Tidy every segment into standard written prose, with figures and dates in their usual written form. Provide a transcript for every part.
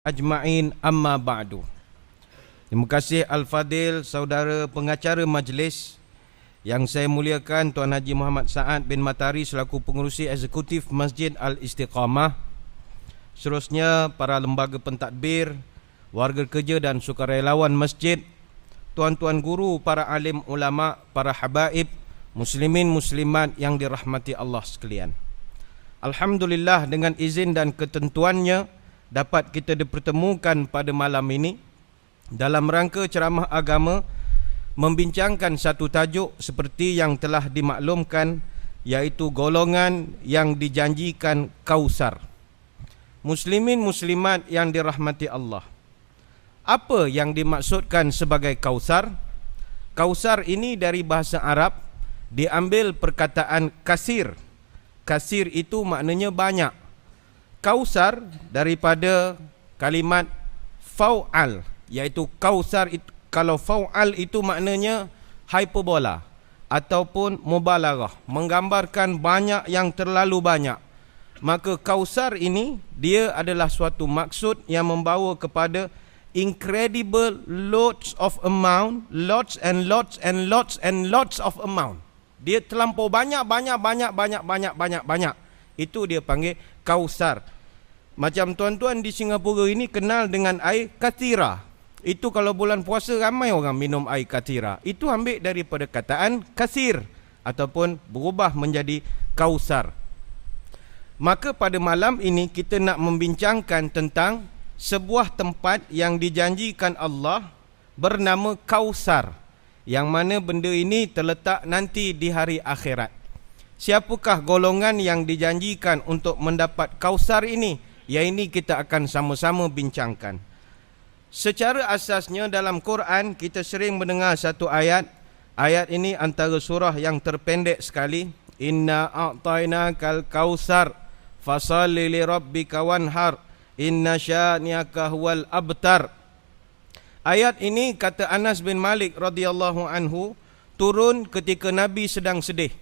Ajma'in amma ba'du. Terima kasih Al-Fadil, saudara pengacara majlis yang saya muliakan, Tuan Haji Muhammad Sa'ad bin Matari selaku pengerusi eksekutif Masjid Al-Istiqamah. Seterusnya para lembaga pentadbir, warga kerja dan sukarelawan masjid, tuan-tuan guru, para alim ulama, para habaib, muslimin muslimat yang dirahmati Allah sekalian. Alhamdulillah, dengan izin dan ketentuannya dapat kita dipertemukan pada malam ini dalam rangka ceramah agama membincangkan satu tajuk seperti yang telah dimaklumkan, iaitu golongan yang dijanjikan Kausar. Muslimin muslimat yang dirahmati Allah, apa yang dimaksudkan sebagai Kausar? Kausar ini dari bahasa Arab diambil perkataan kasir. Kasir itu maknanya banyak. Kausar daripada kalimat fau'al, iaitu kausar itu, kalau fau'al itu maknanya hyperbola ataupun mubalaghah, menggambarkan banyak yang terlalu banyak. Maka kausar ini dia adalah suatu maksud yang membawa kepada incredible lots of amount, lots and lots and lots and lots of amount. Dia terlampau banyak. Itu dia panggil Kausar. Macam tuan-tuan di Singapura ini kenal dengan air kathira. Itu kalau bulan puasa ramai orang minum air kathira. Itu ambil daripada kataan kasir ataupun berubah menjadi Kausar. Maka pada malam ini kita nak membincangkan tentang sebuah tempat yang dijanjikan Allah bernama Kausar, yang mana benda ini terletak nanti di hari akhirat. Siapakah golongan yang dijanjikan untuk mendapat Kausar ini? Yang ini kita akan sama-sama bincangkan. Secara asasnya dalam Quran kita sering mendengar satu ayat. Ayat ini antara surah yang terpendek sekali. Inna a'tainakal kausar fasalli li rabbika wanhar inna syani'aka huwal abtar. Ayat ini, kata Anas bin Malik radhiyallahu anhu, turun ketika Nabi sedang sedih.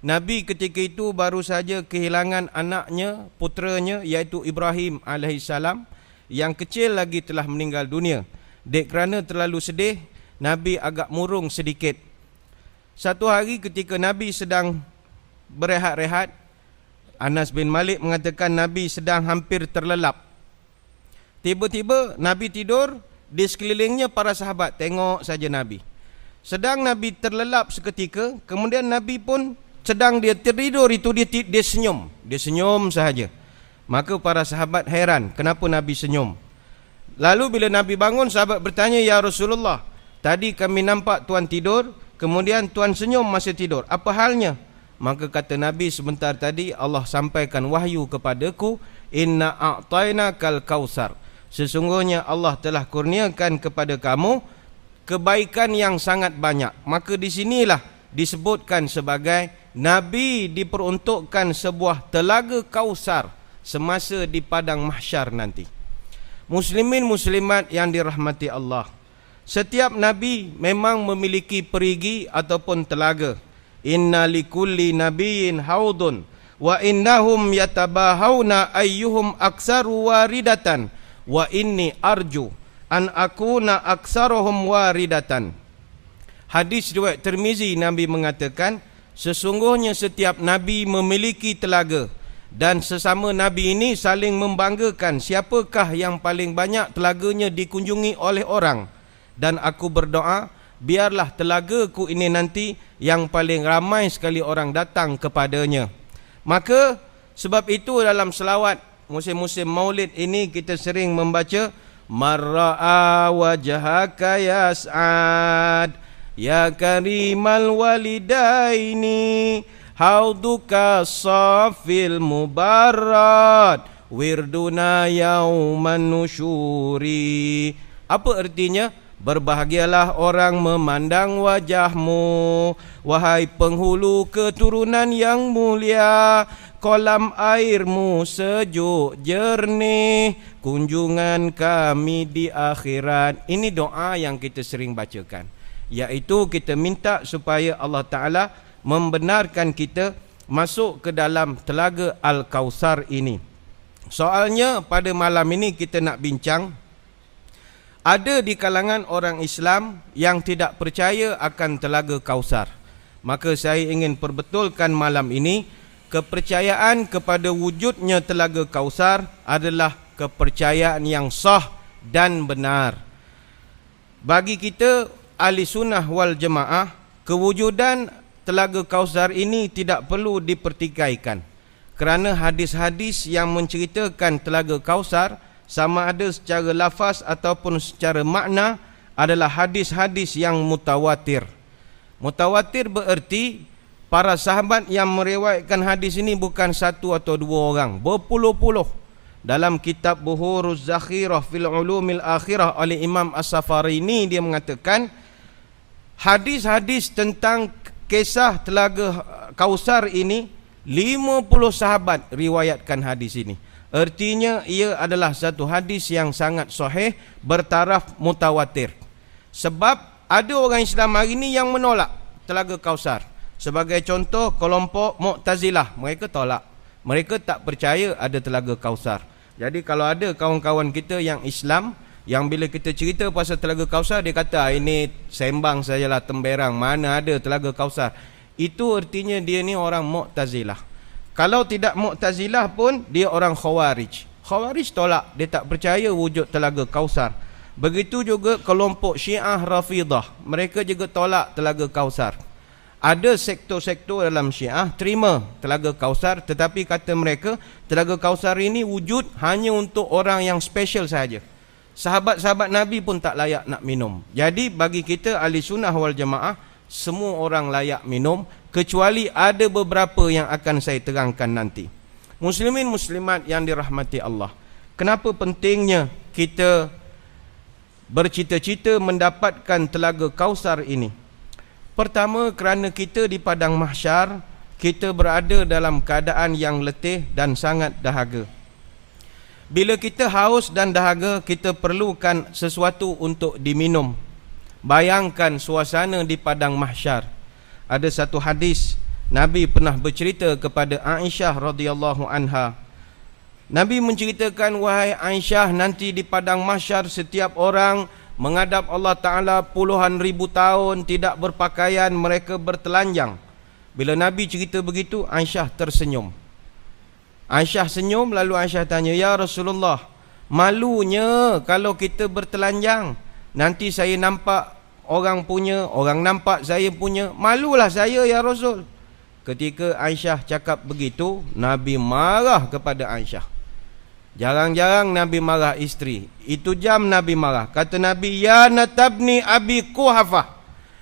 Nabi ketika itu baru saja kehilangan anaknya, puteranya, iaitu Ibrahim alaihissalam, yang kecil lagi telah meninggal dunia. Dek kerana terlalu sedih, Nabi agak murung sedikit. Satu hari ketika Nabi sedang berehat-rehat, Anas bin Malik mengatakan Nabi sedang hampir terlelap. Tiba-tiba Nabi tidur, di sekelilingnya para sahabat tengok saja Nabi. Sedang Nabi terlelap seketika, kemudian Nabi pun sedang dia tertidur itu dia senyum. Dia senyum sahaja. Maka para sahabat heran, kenapa Nabi senyum? Lalu bila Nabi bangun, sahabat bertanya, "Ya Rasulullah, tadi kami nampak Tuan tidur, kemudian Tuan senyum masa tidur. Apa halnya?" Maka kata Nabi, "Sebentar tadi Allah sampaikan wahyu kepadaku, inna a'tainakal kausar. Sesungguhnya Allah telah kurniakan kepada kamu kebaikan yang sangat banyak." Maka di sinilah disebutkan sebagai Nabi diperuntukkan sebuah telaga Kausar semasa di padang mahsyar nanti. Muslimin muslimat yang dirahmati Allah, setiap Nabi memang memiliki perigi ataupun telaga. Inna likulli nabiyyin haudun wa innahum yatabahawna ayyuhum aksaru waridatan wa inni arju an akuna aksaruhum waridatan. Hadis riwayat Tirmizi, Nabi mengatakan, sesungguhnya setiap Nabi memiliki telaga dan sesama Nabi ini saling membanggakan siapakah yang paling banyak telaganya dikunjungi oleh orang. Dan aku berdoa, biarlah telagaku ini nanti yang paling ramai sekali orang datang kepadanya. Maka sebab itu dalam selawat musim-musim maulid ini kita sering membaca marra'a wajhaka yas'ad ya karimal walidaini hauduka safil mubarrad wirduna yauman nusyuri. Apa artinya? Berbahagialah orang memandang wajahmu, wahai penghulu keturunan yang mulia. Kolam airmu sejuk jernih, kunjungan kami di akhirat. Ini doa yang kita sering bacakan, iaitu kita minta supaya Allah Ta'ala membenarkan kita masuk ke dalam telaga Al-Kausar ini. Soalnya pada malam ini kita nak bincang, ada di kalangan orang Islam yang tidak percaya akan Telaga Kausar. Maka saya ingin perbetulkan malam ini, kepercayaan kepada wujudnya Telaga Kausar adalah kepercayaan yang sah dan benar. Bagi kita ahli sunnah wal jamaah, kewujudan Telaga Kausar ini tidak perlu dipertikaikan. Kerana hadis-hadis yang menceritakan Telaga Kausar, sama ada secara lafaz ataupun secara makna, adalah hadis-hadis yang mutawatir. Mutawatir bererti para sahabat yang meriwayatkan hadis ini bukan satu atau dua orang, berpuluh-puluh. Dalam kitab Buhuruz Zakhirah fil Ulumil Akhirah oleh Imam As-Safarini, dia mengatakan hadis-hadis tentang kisah Telaga Kausar ini 50 sahabat riwayatkan hadis ini. Artinya ia adalah satu hadis yang sangat sahih, bertaraf mutawatir. Sebab ada orang Islam hari ini yang menolak Telaga Kausar. Sebagai contoh, kelompok Mu'tazilah, mereka tolak. Mereka tak percaya ada Telaga Kausar. Jadi kalau ada kawan-kawan kita yang Islam, yang bila kita cerita pasal Telaga Kausar, dia kata ini sembang sajalah, temberang, mana ada Telaga Kausar. Itu artinya dia ni orang Mu'tazilah. Kalau tidak Mu'tazilah pun, dia orang Khawarij. Khawarij tolak, dia tak percaya wujud Telaga Kausar. Begitu juga kelompok Syiah Rafidah, mereka juga tolak Telaga Kausar. Ada sektor-sektor dalam Syiah terima Telaga Kausar, tetapi kata mereka Telaga Kausar ini wujud hanya untuk orang yang special sahaja. Sahabat-sahabat Nabi pun tak layak nak minum. Jadi bagi kita ahli sunnah wal jamaah, semua orang layak minum, kecuali ada beberapa yang akan saya terangkan nanti. Muslimin muslimat yang dirahmati Allah, kenapa pentingnya kita bercita-cita mendapatkan Telaga Kausar ini? Pertama, kerana kita di padang mahsyar, kita berada dalam keadaan yang letih dan sangat dahaga. Bila kita haus dan dahaga, kita perlukan sesuatu untuk diminum. Bayangkan suasana di padang mahsyar. Ada satu hadis, Nabi pernah bercerita kepada Aisyah radhiyallahu anha. Nabi menceritakan, wahai Aisyah, nanti di padang mahsyar setiap orang menghadap Allah Ta'ala puluhan ribu tahun, tidak berpakaian, mereka bertelanjang. Bila Nabi cerita begitu, Aisyah tersenyum. Aisyah senyum, lalu Aisyah tanya, ya Rasulullah, malunya kalau kita bertelanjang, nanti saya nampak orang punya, orang nampak saya punya, malulah saya ya Rasul. Ketika Aisyah cakap begitu, Nabi marah kepada Aisyah. Jarang-jarang Nabi marah isteri. Itu jam Nabi marah. Kata Nabi, ya natabni Abi Quhafah,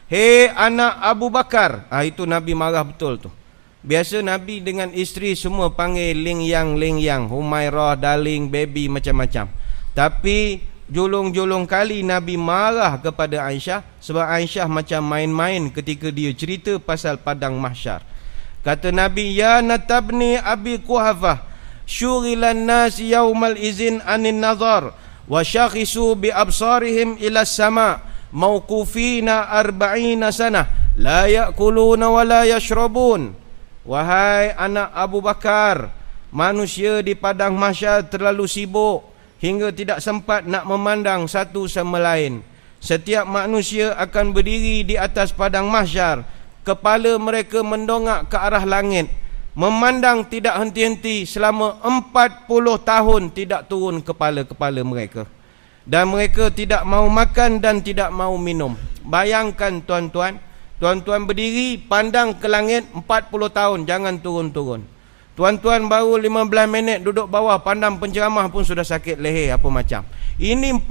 hei anak Abu Bakar. Itu Nabi marah betul tu. Biasa Nabi dengan isteri semua panggil Ling Yang, Humairah, darling, baby, macam-macam. Tapi julung-julung kali Nabi marah kepada Aisyah, sebab Aisyah macam main-main ketika dia cerita pasal padang mahsyar. Kata Nabi, ya natabni Abi Quhafah, syughilan nas yaumal izin anin nazar wa syakhisu bi absarihim ila sama mauqufina 40 sanah la yakuluna wa la yashrabun. Wahai anak Abu Bakar, manusia di padang mahsyar terlalu sibuk hingga tidak sempat nak memandang satu sama lain. Setiap manusia akan berdiri di atas padang mahsyar, kepala mereka mendongak ke arah langit, memandang tidak henti-henti selama 40 tahun tidak turun kepala-kepala mereka. Dan mereka tidak mau makan dan tidak mau minum. Bayangkan tuan-tuan, tuan-tuan berdiri pandang ke langit 40 tahun, jangan turun-turun. Tuan-tuan baru 15 minit duduk bawah, pandang penceramah pun sudah sakit leher apa macam. Ini 40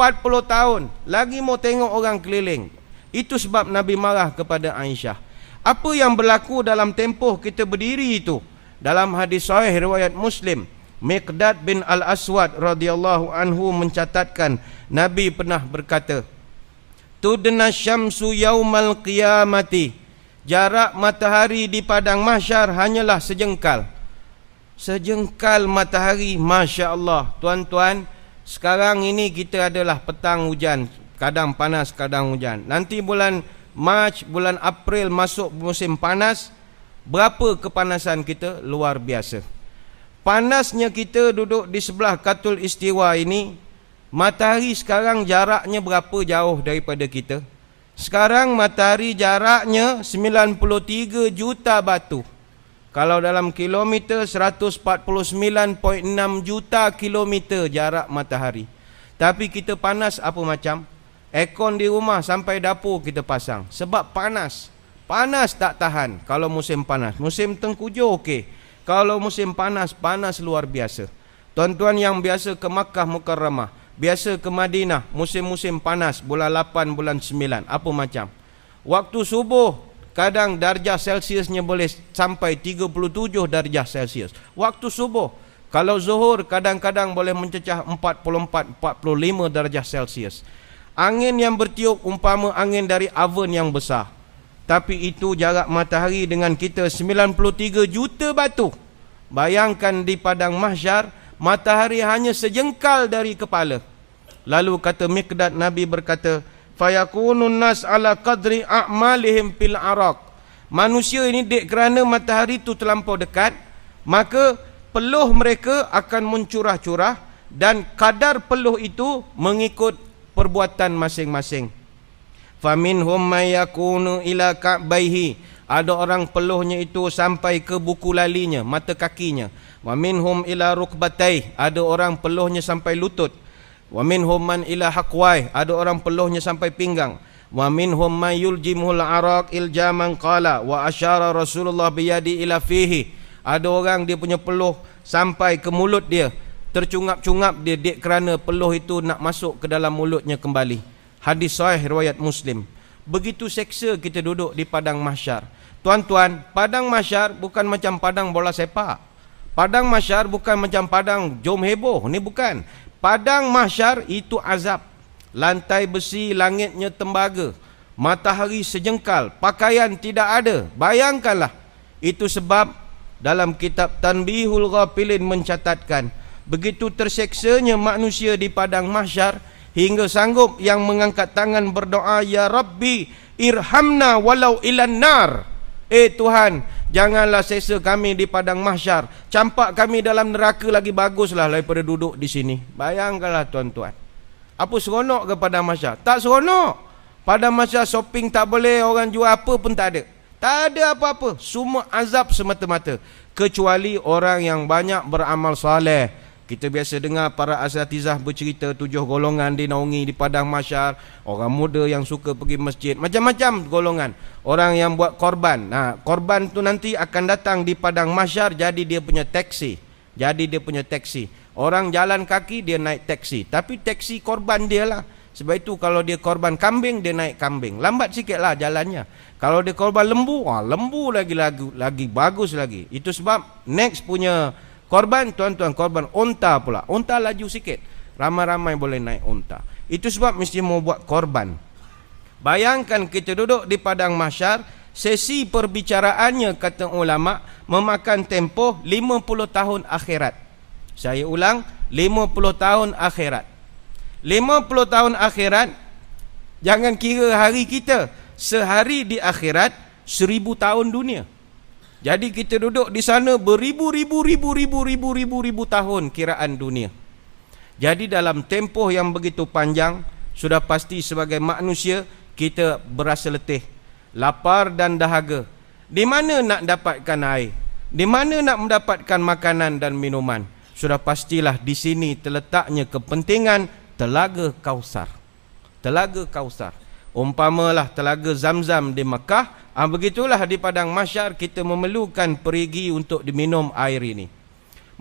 tahun, lagi mau tengok orang keliling. Itu sebab Nabi marah kepada Aisyah. Apa yang berlaku dalam tempoh kita berdiri itu? Dalam hadis sahih riwayat Muslim, Miqdad bin Al-Aswad radhiyallahu anhu mencatatkan, Nabi pernah berkata, tudna syamsu yaumal qiyamati, jarak matahari di padang mahsyar hanyalah sejengkal. Sejengkal matahari, Masya Allah. Tuan-tuan, sekarang ini kita adalah petang hujan, kadang panas, kadang hujan. Nanti bulan Mac, bulan April masuk musim panas, berapa kepanasan kita? Luar biasa. Panasnya kita duduk di sebelah Katul Istiwa ini, matahari sekarang jaraknya berapa jauh daripada kita? Sekarang matahari jaraknya 93 juta batu. Kalau dalam kilometer, 149.6 juta kilometer jarak matahari. Tapi kita panas apa macam? Aircon di rumah sampai dapur kita pasang. Sebab panas. Panas tak tahan kalau musim panas. Musim tengkujuh okey. Kalau musim panas, panas luar biasa. Tuan-tuan yang biasa ke Makkah Mukarramah, biasa ke Madinah, musim-musim panas, bulan 8, bulan 9, apa macam? Waktu subuh, kadang darjah Celsiusnya boleh sampai 37 darjah Celsius. Waktu subuh. Kalau zuhur, kadang-kadang boleh mencecah 44-45 darjah Celsius. Angin yang bertiup umpama angin dari oven yang besar. Tapi itu jarak matahari dengan kita 93 juta batu. Bayangkan di padang mahsyar, matahari hanya sejengkal dari kepala. Lalu kata Miqdad, Nabi berkata, fayakunun nas ala qadri a'malihim fil araq. Manusia ini dek kerana matahari itu terlampau dekat, maka peluh mereka akan mencurah-curah dan kadar peluh itu mengikut perbuatan masing-masing. Faminhum may yakunu ila ka'baihi. Ada orang peluhnya itu sampai ke buku lalinya, mata kakinya. Wa minhum ila rukbatai. Ada orang peluhnya sampai lutut. Wa minhum man ila haqwai. Ada orang peluhnya sampai pinggang. Wa minhum may yuljimul araq iljaman qala wa asyara Rasulullah biyadi ila fihi. Ada orang dia punya peluh sampai ke mulut dia, tercungap-cungap dia dek kerana peluh itu nak masuk ke dalam mulutnya kembali. Hadis sahih riwayat Muslim. Begitu seksa kita duduk di padang mahsyar. Tuan-tuan, padang mahsyar bukan macam padang bola sepak. Padang mahsyar bukan macam padang jom heboh. Ni bukan. Padang mahsyar itu azab. Lantai besi, langitnya tembaga. Matahari sejengkal, pakaian tidak ada. Bayangkanlah. Itu sebab dalam kitab Tanbihul Ghafilin mencatatkan, begitu terseksanya manusia di padang mahsyar, hingga sanggup yang mengangkat tangan berdoa, ya Rabbi irhamna walau ilan nar. Tuhan, janganlah seksa kami di padang mahsyar, campak kami dalam neraka lagi baguslah daripada duduk di sini. Bayangkanlah tuan-tuan, apa seronok ke padang mahsyar? Tak seronok. Padang mahsyar shopping tak boleh, orang jual apa pun tak ada. Tak ada apa-apa, semua azab semata-mata. Kecuali orang yang banyak beramal soleh. Kita biasa dengar para asatizah bercerita 7 golongan dinaungi di padang mahsyar. Orang muda yang suka pergi masjid, macam-macam golongan. Orang yang buat korban. Nah, korban tu nanti akan datang di padang mahsyar jadi dia punya taksi. Orang jalan kaki dia naik taksi. Tapi taksi korban dia lah. Sebab itu kalau dia korban kambing, dia naik kambing. Lambat sikit lah jalannya. Kalau dia korban lembu, lembu lagi bagus lagi. Itu sebab next punya korban, tuan-tuan, korban unta pula. Unta laju sikit. Ramai-ramai boleh naik unta. Itu sebab mesti mau buat korban. Bayangkan kita duduk di padang mahsyar, sesi perbicaraannya kata ulama memakan tempoh 50 tahun akhirat. Saya ulang, 50 tahun akhirat. 50 tahun akhirat, jangan kira hari kita. Sehari di akhirat, 1000 tahun dunia. Jadi kita duduk di sana beribu-ribu tahun kiraan dunia. Jadi dalam tempoh yang begitu panjang, sudah pasti sebagai manusia kita berasa letih, lapar dan dahaga. Di mana nak dapatkan air? Di mana nak mendapatkan makanan dan minuman? Sudah pastilah di sini terletaknya kepentingan Telaga Kausar. Telaga Kausar. Umpamalah Telaga Zamzam di Mekah, begitulah di padang mahsyar kita memerlukan perigi untuk diminum air ini.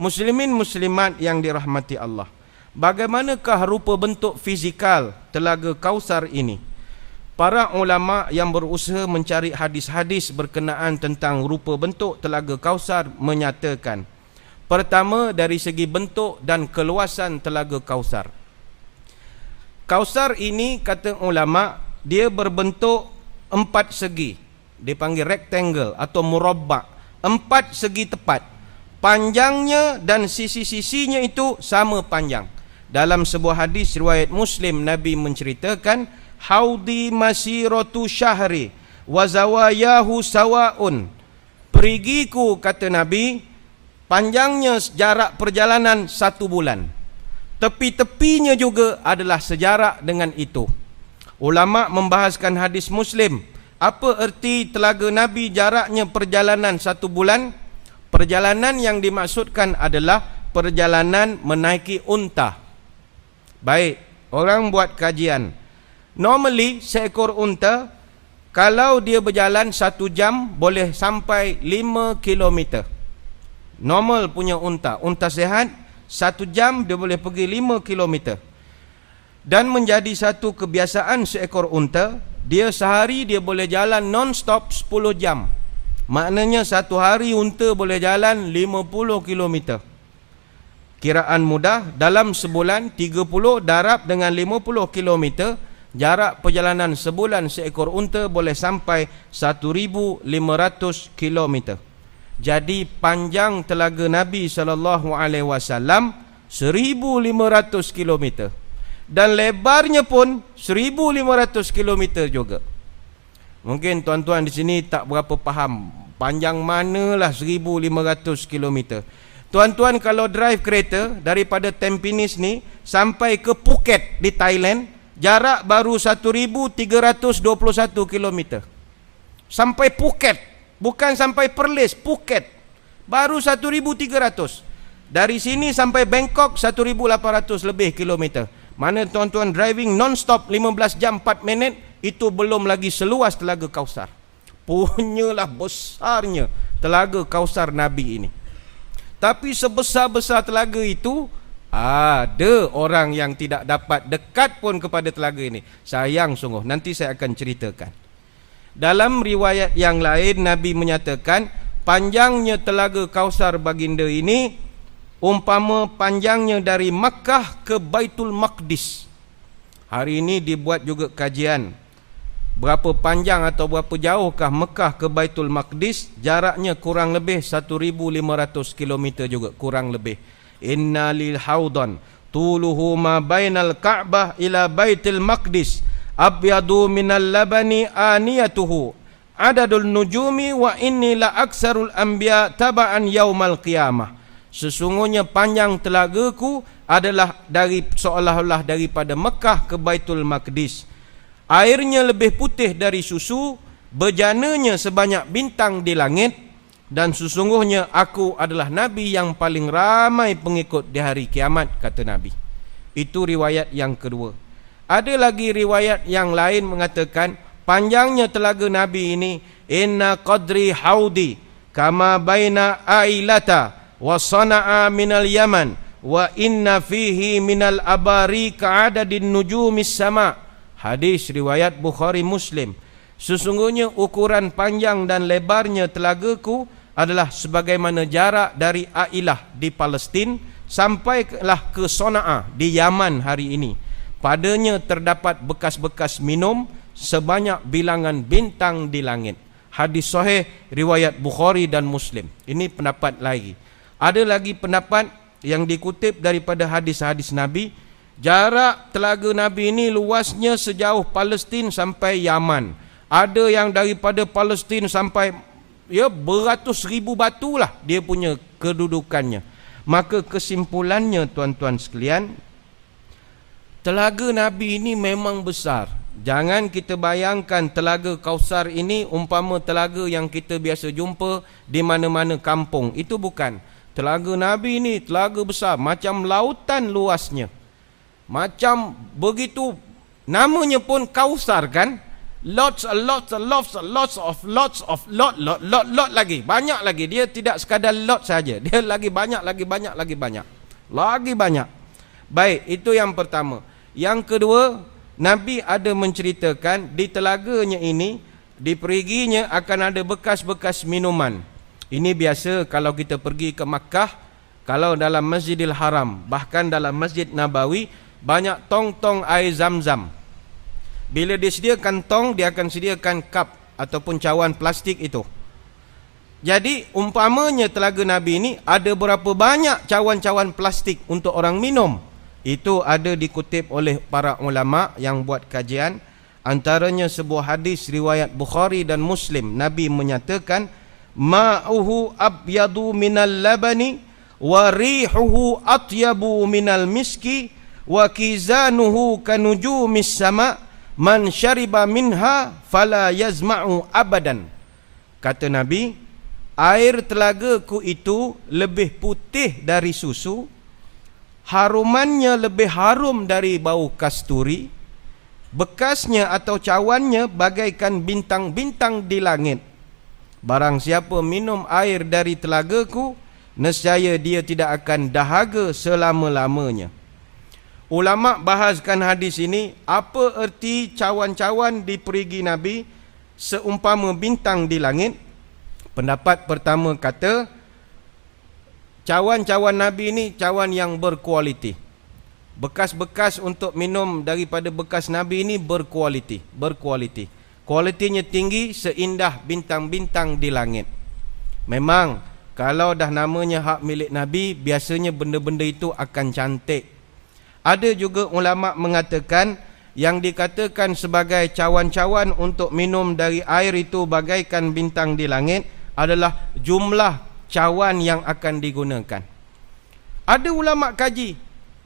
Muslimin muslimat yang dirahmati Allah, bagaimanakah rupa bentuk fizikal Telaga Kausar ini? Para ulama yang berusaha mencari hadis-hadis berkenaan tentang rupa bentuk Telaga Kausar menyatakan, pertama dari segi bentuk dan keluasan Telaga Kausar. Kausar ini kata ulama dia berbentuk 4 segi. Dipanggil rectangle atau murabba. 4 segi tepat. Panjangnya dan sisi-sisinya itu sama panjang. Dalam sebuah hadis riwayat Muslim, Nabi menceritakan, haudi masiratu syahri wa zawayahu sawaun. Perigiku, kata Nabi, panjangnya jarak perjalanan 1 bulan. Tepi-tepinya juga adalah sejarak dengan itu. Ulama membahaskan hadis Muslim. Apa erti telaga Nabi jaraknya perjalanan 1 bulan? Perjalanan yang dimaksudkan adalah perjalanan menaiki unta. Baik, orang buat kajian. Normally seekor unta kalau dia berjalan 1 jam boleh sampai 5 kilometer. Normal punya unta sehat 1 jam dia boleh pergi 5 kilometer. Dan menjadi satu kebiasaan seekor unta, dia sehari dia boleh jalan non-stop 10 jam. Maknanya satu hari unta boleh jalan 50 kilometer. Kiraan mudah, dalam sebulan 30 darab dengan 50 kilometer, jarak perjalanan sebulan seekor unta boleh sampai 1,500 kilometer. Jadi panjang telaga Nabi SAW 1,500 kilometer. Dan lebarnya pun 1,500 kilometer juga. Mungkin tuan-tuan di sini tak berapa faham panjang manalah 1,500 kilometer. Tuan-tuan kalau drive kereta daripada Tampines ni sampai ke Phuket di Thailand, jarak baru 1,321 kilometer. Sampai Phuket, bukan sampai Perlis, Phuket. Baru 1,300. Dari sini sampai Bangkok 1,800 lebih kilometer. Mana tuan-tuan driving non-stop 15 jam 4 minit, itu belum lagi seluas Telaga Kausar. Punyalah besarnya Telaga Kausar Nabi ini. Tapi sebesar-besar telaga itu, ada orang yang tidak dapat dekat pun kepada telaga ini. Sayang sungguh, nanti saya akan ceritakan. Dalam riwayat yang lain, Nabi menyatakan panjangnya Telaga Kausar baginda ini umpama panjangnya dari Makkah ke Baitul Maqdis. Hari ini dibuat juga kajian berapa panjang atau berapa jauhkah Mekah ke Baitul Maqdis. Jaraknya kurang lebih 1,500 km juga, kurang lebih. Inna lil haudan tuluhu ma bainal Ka'bah ila Baitul Maqdis abyadu minal labani aniyatuhu adadul nujumi wa inni la aksarul anbiya taba'an yaumal qiyamah. Sesungguhnya panjang telagaku adalah dari seolah-olah daripada Mekah ke Baitul Maqdis. Airnya lebih putih dari susu, berjananya sebanyak bintang di langit, dan sesungguhnya aku adalah Nabi yang paling ramai pengikut di hari kiamat, kata Nabi. Itu riwayat yang kedua. Ada lagi riwayat yang lain mengatakan panjangnya telaga Nabi ini, inna qadri haudi kama baina ailata wa sana'a minal yaman wa inna fihi minal abari ka'adadin nujumis sama. Hadis riwayat Bukhari Muslim. Sesungguhnya ukuran panjang dan lebarnya telagaku adalah sebagaimana jarak dari Ailah di Palestin sampailah ke Sana'a di Yaman hari ini. Padanya terdapat bekas-bekas minum sebanyak bilangan bintang di langit. Hadis sahih riwayat Bukhari dan Muslim. Ini pendapat lagi. Ada lagi pendapat yang dikutip daripada hadis-hadis Nabi. Jarak telaga Nabi ini luasnya sejauh Palestin sampai Yaman. Ada yang daripada Palestin sampai beratus ribu batu lah dia punya kedudukannya. Maka kesimpulannya tuan-tuan sekalian, telaga Nabi ini memang besar. Jangan kita bayangkan Telaga Kausar ini umpama telaga yang kita biasa jumpa di mana-mana kampung. Itu bukan. Telaga Nabi ini telaga besar, macam lautan luasnya. Macam begitu, namanya pun Kausar kan? Lots lagi. Banyak lagi. Dia tidak sekadar lot saja. Dia lagi banyak. Baik, itu yang pertama. Yang kedua, Nabi ada menceritakan di telaganya ini, di periginya akan ada bekas-bekas minuman. Ini biasa kalau kita pergi ke Makkah, kalau dalam Masjidil Haram, bahkan dalam Masjid Nabawi, banyak tong-tong air Zam-Zam. Bila disediakan tong, dia akan sediakan kap ataupun cawan plastik itu. Jadi umpamanya telaga Nabi ini ada berapa banyak cawan-cawan plastik untuk orang minum. Itu ada dikutip oleh para ulama yang buat kajian. Antaranya sebuah hadis riwayat Bukhari dan Muslim. Nabi menyatakan ma'uhu abyadu minal labani wa rihuhu atyabu minal miski wa kizanuhu kanujumis sama man syariba minha fala yazma'u abadan. Kata Nabi, air telagaku itu lebih putih dari susu, harumannya lebih harum dari bau kasturi, bekasnya atau cawannya bagaikan bintang-bintang di langit. Barang siapa minum air dari telagaku, nescaya dia tidak akan dahaga selama-lamanya. Ulama bahaskan hadis ini, apa erti cawan-cawan di perigi Nabi seumpama bintang di langit. Pendapat pertama kata, cawan-cawan Nabi ini cawan yang berkualiti. Bekas-bekas untuk minum daripada bekas Nabi ini berkualiti. Kualitinya tinggi seindah bintang-bintang di langit. Memang kalau dah namanya hak milik Nabi, biasanya benda-benda itu akan cantik. Ada juga ulama mengatakan yang dikatakan sebagai cawan-cawan untuk minum dari air itu bagaikan bintang di langit adalah jumlah cawan yang akan digunakan. Ada ulama kaji,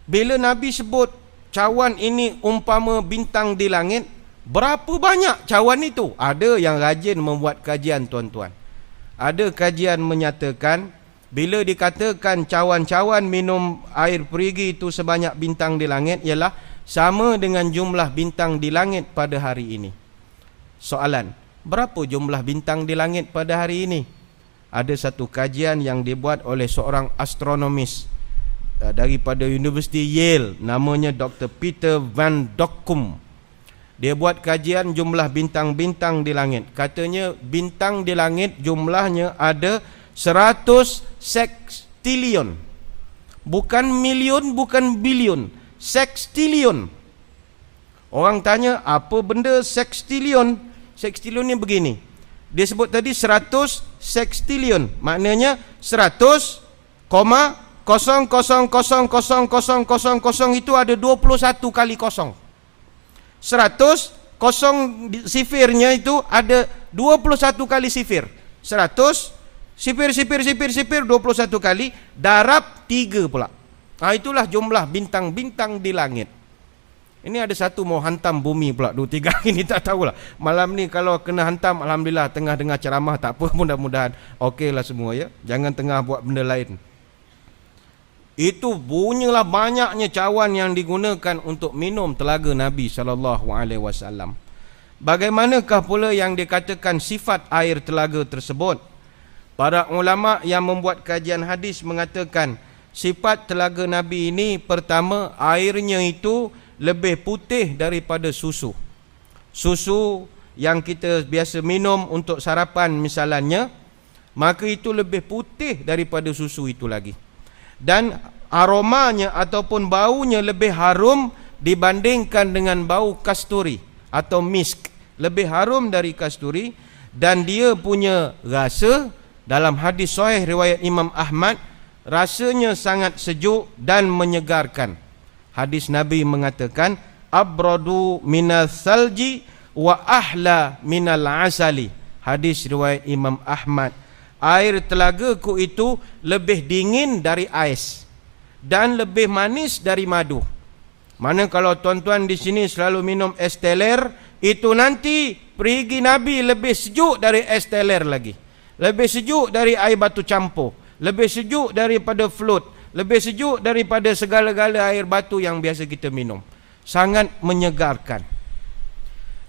bila Nabi sebut cawan ini umpama bintang di langit, berapa banyak cawan itu? Ada yang rajin membuat kajian, tuan-tuan. Ada kajian menyatakan bila dikatakan cawan-cawan minum air perigi itu sebanyak bintang di langit, ialah sama dengan jumlah bintang di langit pada hari ini. Soalan, berapa jumlah bintang di langit pada hari ini? Ada satu kajian yang dibuat oleh seorang astronomis daripada Universiti Yale, namanya Dr. Peter Van Dokkum. Dia buat kajian jumlah bintang-bintang di langit. Katanya bintang di langit jumlahnya ada 100 sextillion. Bukan million, bukan billion, sextillion. Orang tanya, apa benda sextillion? Sextillion ni begini. Dia sebut tadi 100 sextillion. Maknanya 100,000,000,000,000 itu ada 21 kali kosong. 100 kosong sifirnya itu ada 21 kali sifir. 100 sifir 21 kali darab 3 pula. Itulah jumlah bintang-bintang di langit. Ini ada satu mau hantam bumi pula 2-3 hari ni, tak tahulah. Malam ni kalau kena hantam, alhamdulillah tengah dengar ceramah, tak apa, mudah-mudahan okeylah semua ya. Jangan tengah buat benda lain. Itu bunyilah banyaknya cawan yang digunakan untuk minum telaga Nabi SAW. Bagaimanakah pula yang dikatakan sifat air telaga tersebut? Para ulama yang membuat kajian hadis mengatakan sifat telaga Nabi ini, pertama, airnya itu lebih putih daripada susu. Susu yang kita biasa minum untuk sarapan misalnya, maka itu lebih putih daripada susu itu lagi. Dan aromanya ataupun baunya lebih harum dibandingkan dengan bau kasturi atau misk. Lebih harum dari kasturi. Dan dia punya rasa, dalam hadis sahih riwayat Imam Ahmad, rasanya sangat sejuk dan menyegarkan. Hadis Nabi mengatakan, abradu minal salji wa ahla minal asali. Hadis riwayat Imam Ahmad. Air telagaku itu lebih dingin dari ais dan lebih manis dari madu. Mana kalau tuan-tuan di sini selalu minum es teler, itu nanti perigi Nabi lebih sejuk dari es teler lagi. Lebih sejuk dari air batu campur, lebih sejuk daripada float, lebih sejuk daripada segala-gala air batu yang biasa kita minum. Sangat menyegarkan.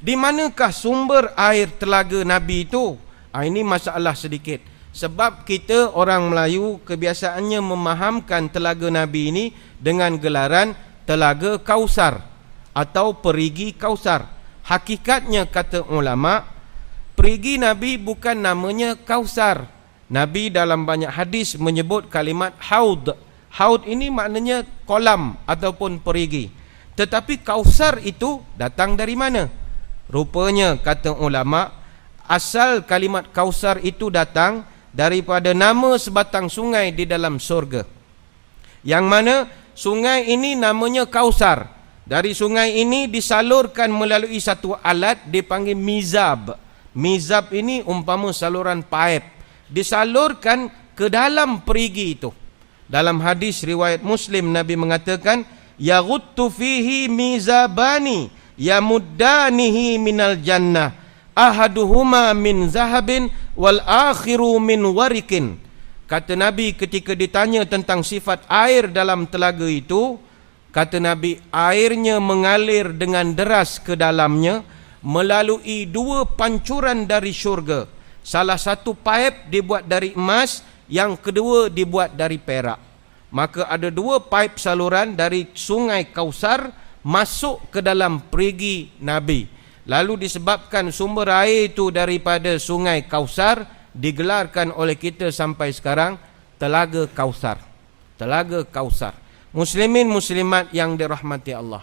Di manakah sumber air telaga Nabi itu? Ini masalah sedikit. Sebab kita orang Melayu kebiasaannya memahamkan telaga Nabi ini dengan gelaran Telaga Kausar atau Perigi Kausar. Hakikatnya kata ulama, perigi Nabi bukan namanya Kausar. Nabi dalam banyak hadis menyebut kalimat haud. Haud ini maknanya kolam ataupun perigi. Tetapi Kausar itu datang dari mana? Rupanya kata ulama, asal kalimat Kausar itu datang daripada nama sebatang sungai di dalam surga. Yang mana sungai ini namanya Kausar. Dari sungai ini disalurkan melalui satu alat dipanggil mizab. Mizab ini umpama saluran paip. disalurkan ke dalam perigi itu. Dalam hadis riwayat Muslim, Nabi mengatakan, yaghuttu fihi mizabani yamuddanihi minal jannah ahaduhuma min zahabin wal akhiru min warikin. Kata Nabi ketika ditanya tentang sifat air dalam telaga itu, kata Nabi, airnya mengalir dengan deras ke dalamnya melalui dua pancuran dari syurga. Salah satu paip dibuat dari emas, yang kedua dibuat dari perak. Maka ada dua paip saluran dari sungai Kausar masuk ke dalam perigi Nabi. Lalu disebabkan sumber air itu daripada sungai Kausar, digelarkan oleh kita sampai sekarang Telaga Kausar. Telaga Kausar. Muslimin muslimat yang dirahmati Allah.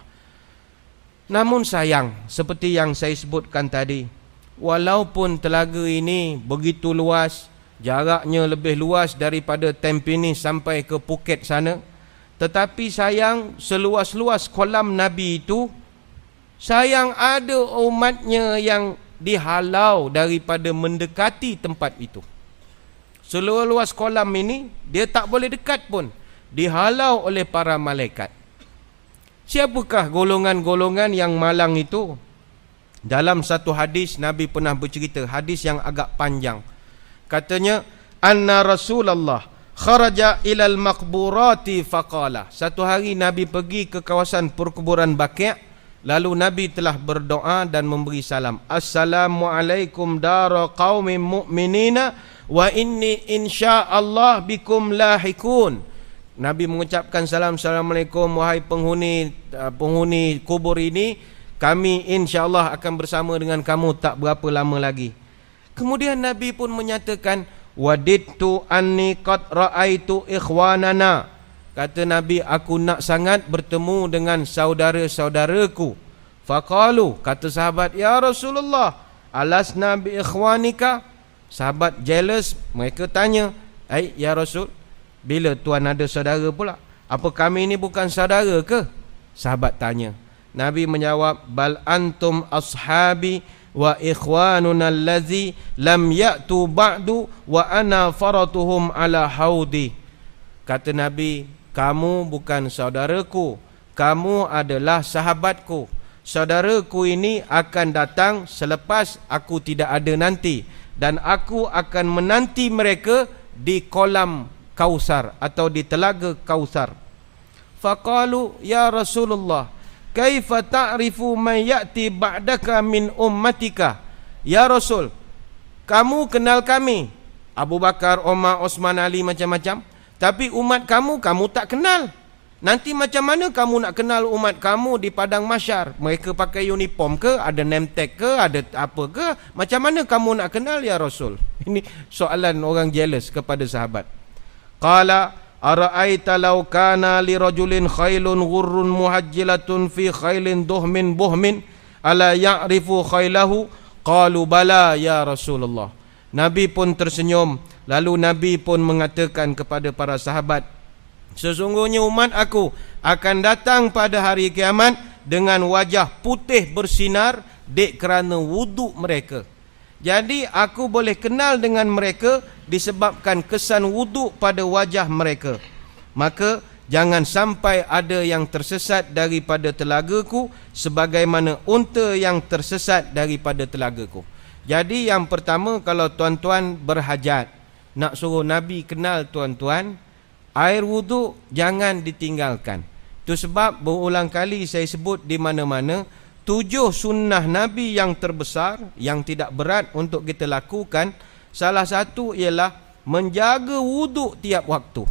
Namun sayang, seperti yang saya sebutkan tadi, walaupun telaga ini begitu luas, jaraknya lebih luas daripada Tampines sampai ke Phuket sana, tetapi sayang, seluas-luas kolam Nabi itu, sayang ada umatnya yang dihalau daripada mendekati tempat itu. Seluas kolam ini, dia tak boleh dekat pun, dihalau oleh para malaikat. Siapakah golongan-golongan yang malang itu? Dalam satu hadis, Nabi pernah bercerita, hadis yang agak panjang. Katanya, anna Rasulullah kharaja ilal maqburati faqala. Satu hari Nabi pergi ke kawasan perkuburan Baqi', lalu Nabi telah berdoa dan memberi salam. Assalamualaikum dara qaumin mu'minina wa inni insyaallah bikum lahikun. Nabi mengucapkan salam, Assalamualaikum wahai penghuni kubur ini, kami insyaallah akan bersama dengan kamu tak berapa lama lagi. Kemudian Nabi pun menyatakan, wadidtu anni qad ra'aitu ikhwanana. Kata Nabi, aku nak sangat bertemu dengan saudara-saudaraku. Faqalu, kata sahabat, ya Rasulullah, alasna bi ikhwanika? Sahabat jealous, mereka tanya, ya Rasul, bila tuan ada saudara pula? Apa kami ini bukan saudara ke? Sahabat tanya. Nabi menjawab, bal antum ashabi wa ikhwanuna allazi lam ya'tu ba'du wa ana faratuhum ala haudi. Kata Nabi, kamu bukan saudaraku, kamu adalah sahabatku. Saudaraku ini akan datang selepas aku tidak ada nanti, dan aku akan menanti mereka di kolam Kausar atau di telaga Kausar. Faqalu ya Rasulullah, kaifa ta'rifu man ya'ti ba'daka min ummatika? Ya Rasul, kamu kenal kami, Abu Bakar, Umar, Osman, Ali, macam-macam, tapi umat kamu, kamu tak kenal. Nanti macam mana kamu nak kenal umat kamu di padang mahsyar? Mereka pakai uniform ke? Ada name tag ke? Ada apa ke? Macam mana kamu nak kenal ya Rasul? Ini soalan orang jealous kepada sahabat. Qala ara'aita law kana li rajulin khailun ghurrun muhajjilatun fi khailin duhmin buhmin ala ya'rifu khailahu? Qalu bala ya Rasulullah. Nabi pun tersenyum, lalu Nabi pun mengatakan kepada para sahabat, sesungguhnya umat aku akan datang pada hari kiamat dengan wajah putih bersinar dek kerana wuduk mereka. Jadi aku boleh kenal dengan mereka disebabkan kesan wuduk pada wajah mereka. Maka jangan sampai ada yang tersesat daripada telagaku sebagaimana unta yang tersesat daripada telagaku. Jadi yang pertama, kalau tuan-tuan berhajat, nak suruh Nabi kenal tuan-tuan, air wuduk jangan ditinggalkan. Itu sebab berulang kali saya sebut di mana-mana, 7 sunnah Nabi yang terbesar, yang tidak berat untuk kita lakukan. Salah satu ialah menjaga wuduk tiap waktu.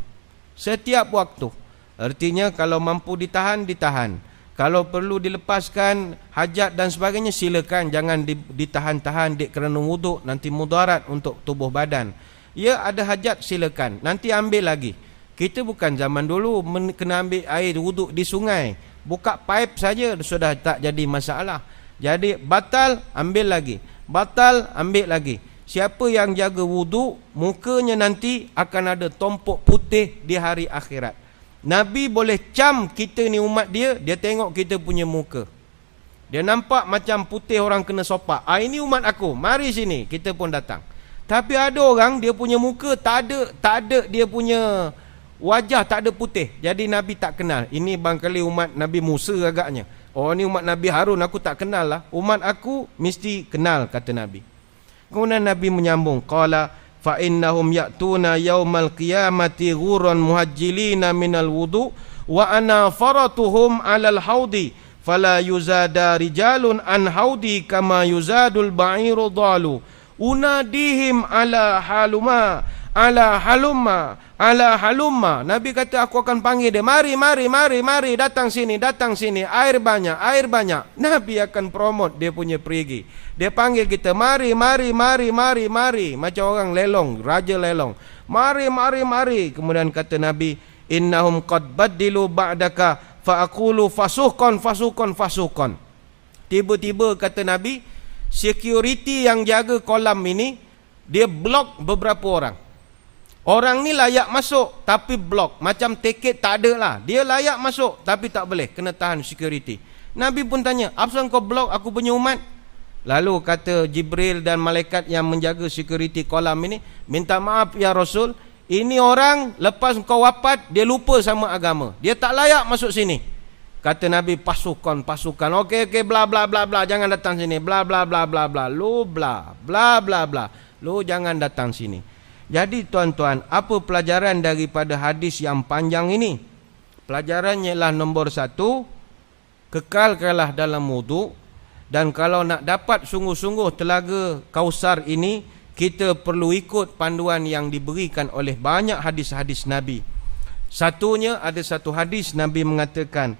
Setiap waktu. Artinya kalau mampu ditahan, ditahan. Kalau perlu dilepaskan hajat dan sebagainya, silakan. Jangan ditahan-tahan dek kerana wuduk, nanti mudarat untuk tubuh badan. Ya, ada hajat, silakan. Nanti ambil lagi. Kita bukan zaman dulu kena ambil air wuduk di sungai. Buka pipe saja sudah tak jadi masalah. Jadi batal, ambil lagi. Batal, ambil lagi. Siapa yang jaga wuduk, mukanya nanti akan ada tompok putih di hari akhirat. Nabi boleh cam kita ni umat dia, dia tengok kita punya muka. Dia nampak macam putih orang kena sopak. Ini umat aku, mari sini, kita pun datang. Tapi ada orang dia punya muka tak ada dia punya wajah tak ada putih. Jadi Nabi tak kenal. Ini barangkali umat Nabi Musa agaknya. Oh, ni umat Nabi Harun aku tak kenal lah. Umat aku mesti kenal, kata Nabi. Kemudian Nabi menyambung, qala fa innahum ya'tuna yaumal qiyamati ghuran muhajjilina minal wudu wa ana faratuhum 'alal haudi fala yuzada rijalun an haudi kama yuzadul ba'iru dalu unadihim ala halumma ala halumma ala halumma. Nabi kata aku akan panggil dia, mari datang sini air banyak. Nabi akan promote dia punya perigi. Dia panggil kita, mari macam orang lelong, raja lelong. Mari. Kemudian kata Nabi, innahum qad baddilu ba'daka fa aqulu fasuqan. Tiba-tiba kata Nabi, security yang jaga kolam ini dia blok beberapa orang. Orang ni layak masuk tapi blok, macam tiket tak ada lah. Dia layak masuk tapi tak boleh, kena tahan security. Nabi pun tanya, apa kau blok aku punya umat? Lalu kata Jibril dan malaikat yang menjaga security kolam ini, minta maaf ya Rasul, ini orang lepas kau wafat dia lupa sama agama, dia tak layak masuk sini. Kata Nabi, pasukan. Okey, bla bla bla, jangan datang sini. Bla bla bla, lu jangan datang sini. Jadi tuan-tuan, apa pelajaran daripada hadis yang panjang ini? Pelajarannya ialah nombor 1, kekalkanlah dalam wudu. Dan kalau nak dapat sungguh-sungguh telaga Kausar ini, kita perlu ikut panduan yang diberikan oleh banyak hadis-hadis Nabi. Satunya, ada satu hadis Nabi mengatakan,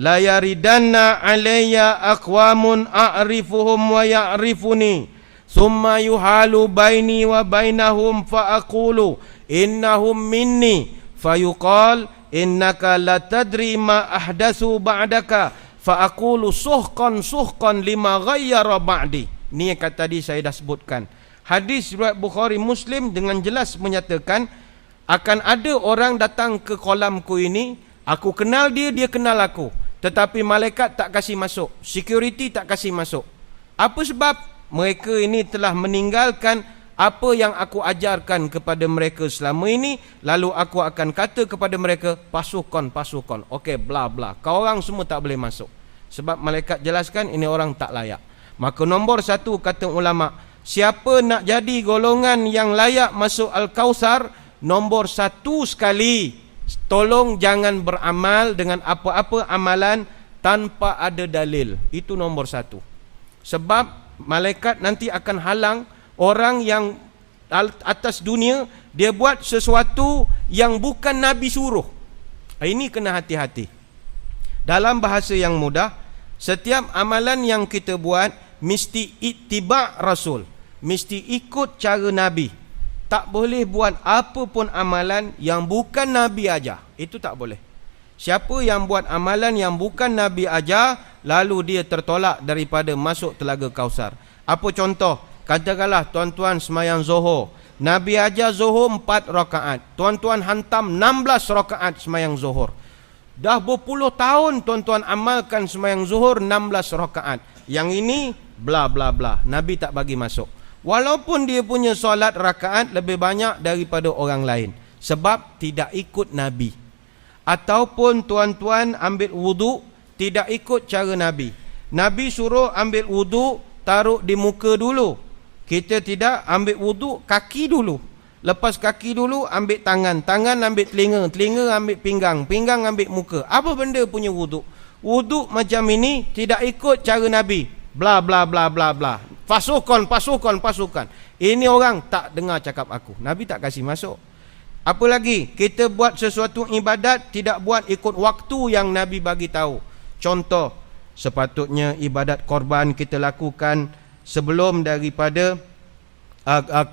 la yaridanna alayya aqwamun a'rifuhum wa ya'rifuni summa yuhalu baini wa bainahum fa aqulu innahum minni fayuqal innaka la tadri ma ahdatsu ba'daka fa aqulu suhqan lima ghayyara ba'di. Ni yang kata tadi saya dah sebutkan. Hadis riwayat Bukhari Muslim dengan jelas menyatakan akan ada orang datang ke kolamku ini, aku kenal dia, dia kenal aku, tetapi malaikat tak kasih masuk, security tak kasih masuk. Apa sebab? Mereka ini telah meninggalkan apa yang aku ajarkan kepada mereka selama ini, lalu aku akan kata kepada mereka, pasukan. Okey, bla bla. Kau orang semua tak boleh masuk. Sebab malaikat jelaskan ini orang tak layak. Maka nombor 1 kata ulama, siapa nak jadi golongan yang layak masuk Al-Kausar, nombor 1 sekali, tolong jangan beramal dengan apa-apa amalan tanpa ada dalil. Itu nombor 1. Sebab malaikat nanti akan halang orang yang atas dunia dia buat sesuatu yang bukan Nabi suruh. Ini kena hati-hati. Dalam bahasa yang mudah, setiap amalan yang kita buat mesti ittiba' Rasul, mesti ikut cara Nabi. Tak boleh buat apa pun amalan yang bukan Nabi ajar. Itu tak boleh. Siapa yang buat amalan yang bukan Nabi ajar, lalu dia tertolak daripada masuk telaga Kausar. Apa contoh? Katakanlah tuan-tuan semayang Zuhur. Nabi ajar Zuhur 4 rakaat. Tuan-tuan hantam 16 rakaat semayang Zuhur. Dah berpuluh tahun tuan-tuan amalkan semayang Zuhur 16 rakaat. Yang ini bla bla bla. Nabi tak bagi masuk. Walaupun dia punya solat rakaat lebih banyak daripada orang lain. Sebab tidak ikut Nabi. Ataupun tuan-tuan ambil wudu tidak ikut cara Nabi. Nabi suruh ambil wudu taruh di muka dulu. Kita tidak, ambil wudu kaki dulu. Lepas kaki dulu ambil tangan, tangan ambil telinga, telinga ambil pinggang, pinggang ambil muka. Apa benda punya wudu? Wudu macam ini tidak ikut cara Nabi. Bla bla bla bla bla. Pasukan. Ini orang tak dengar cakap aku. Nabi tak kasih masuk. Apa lagi? Kita buat sesuatu ibadat tidak buat ikut waktu yang Nabi bagi tahu. Contoh, sepatutnya ibadat korban kita lakukan sebelum daripada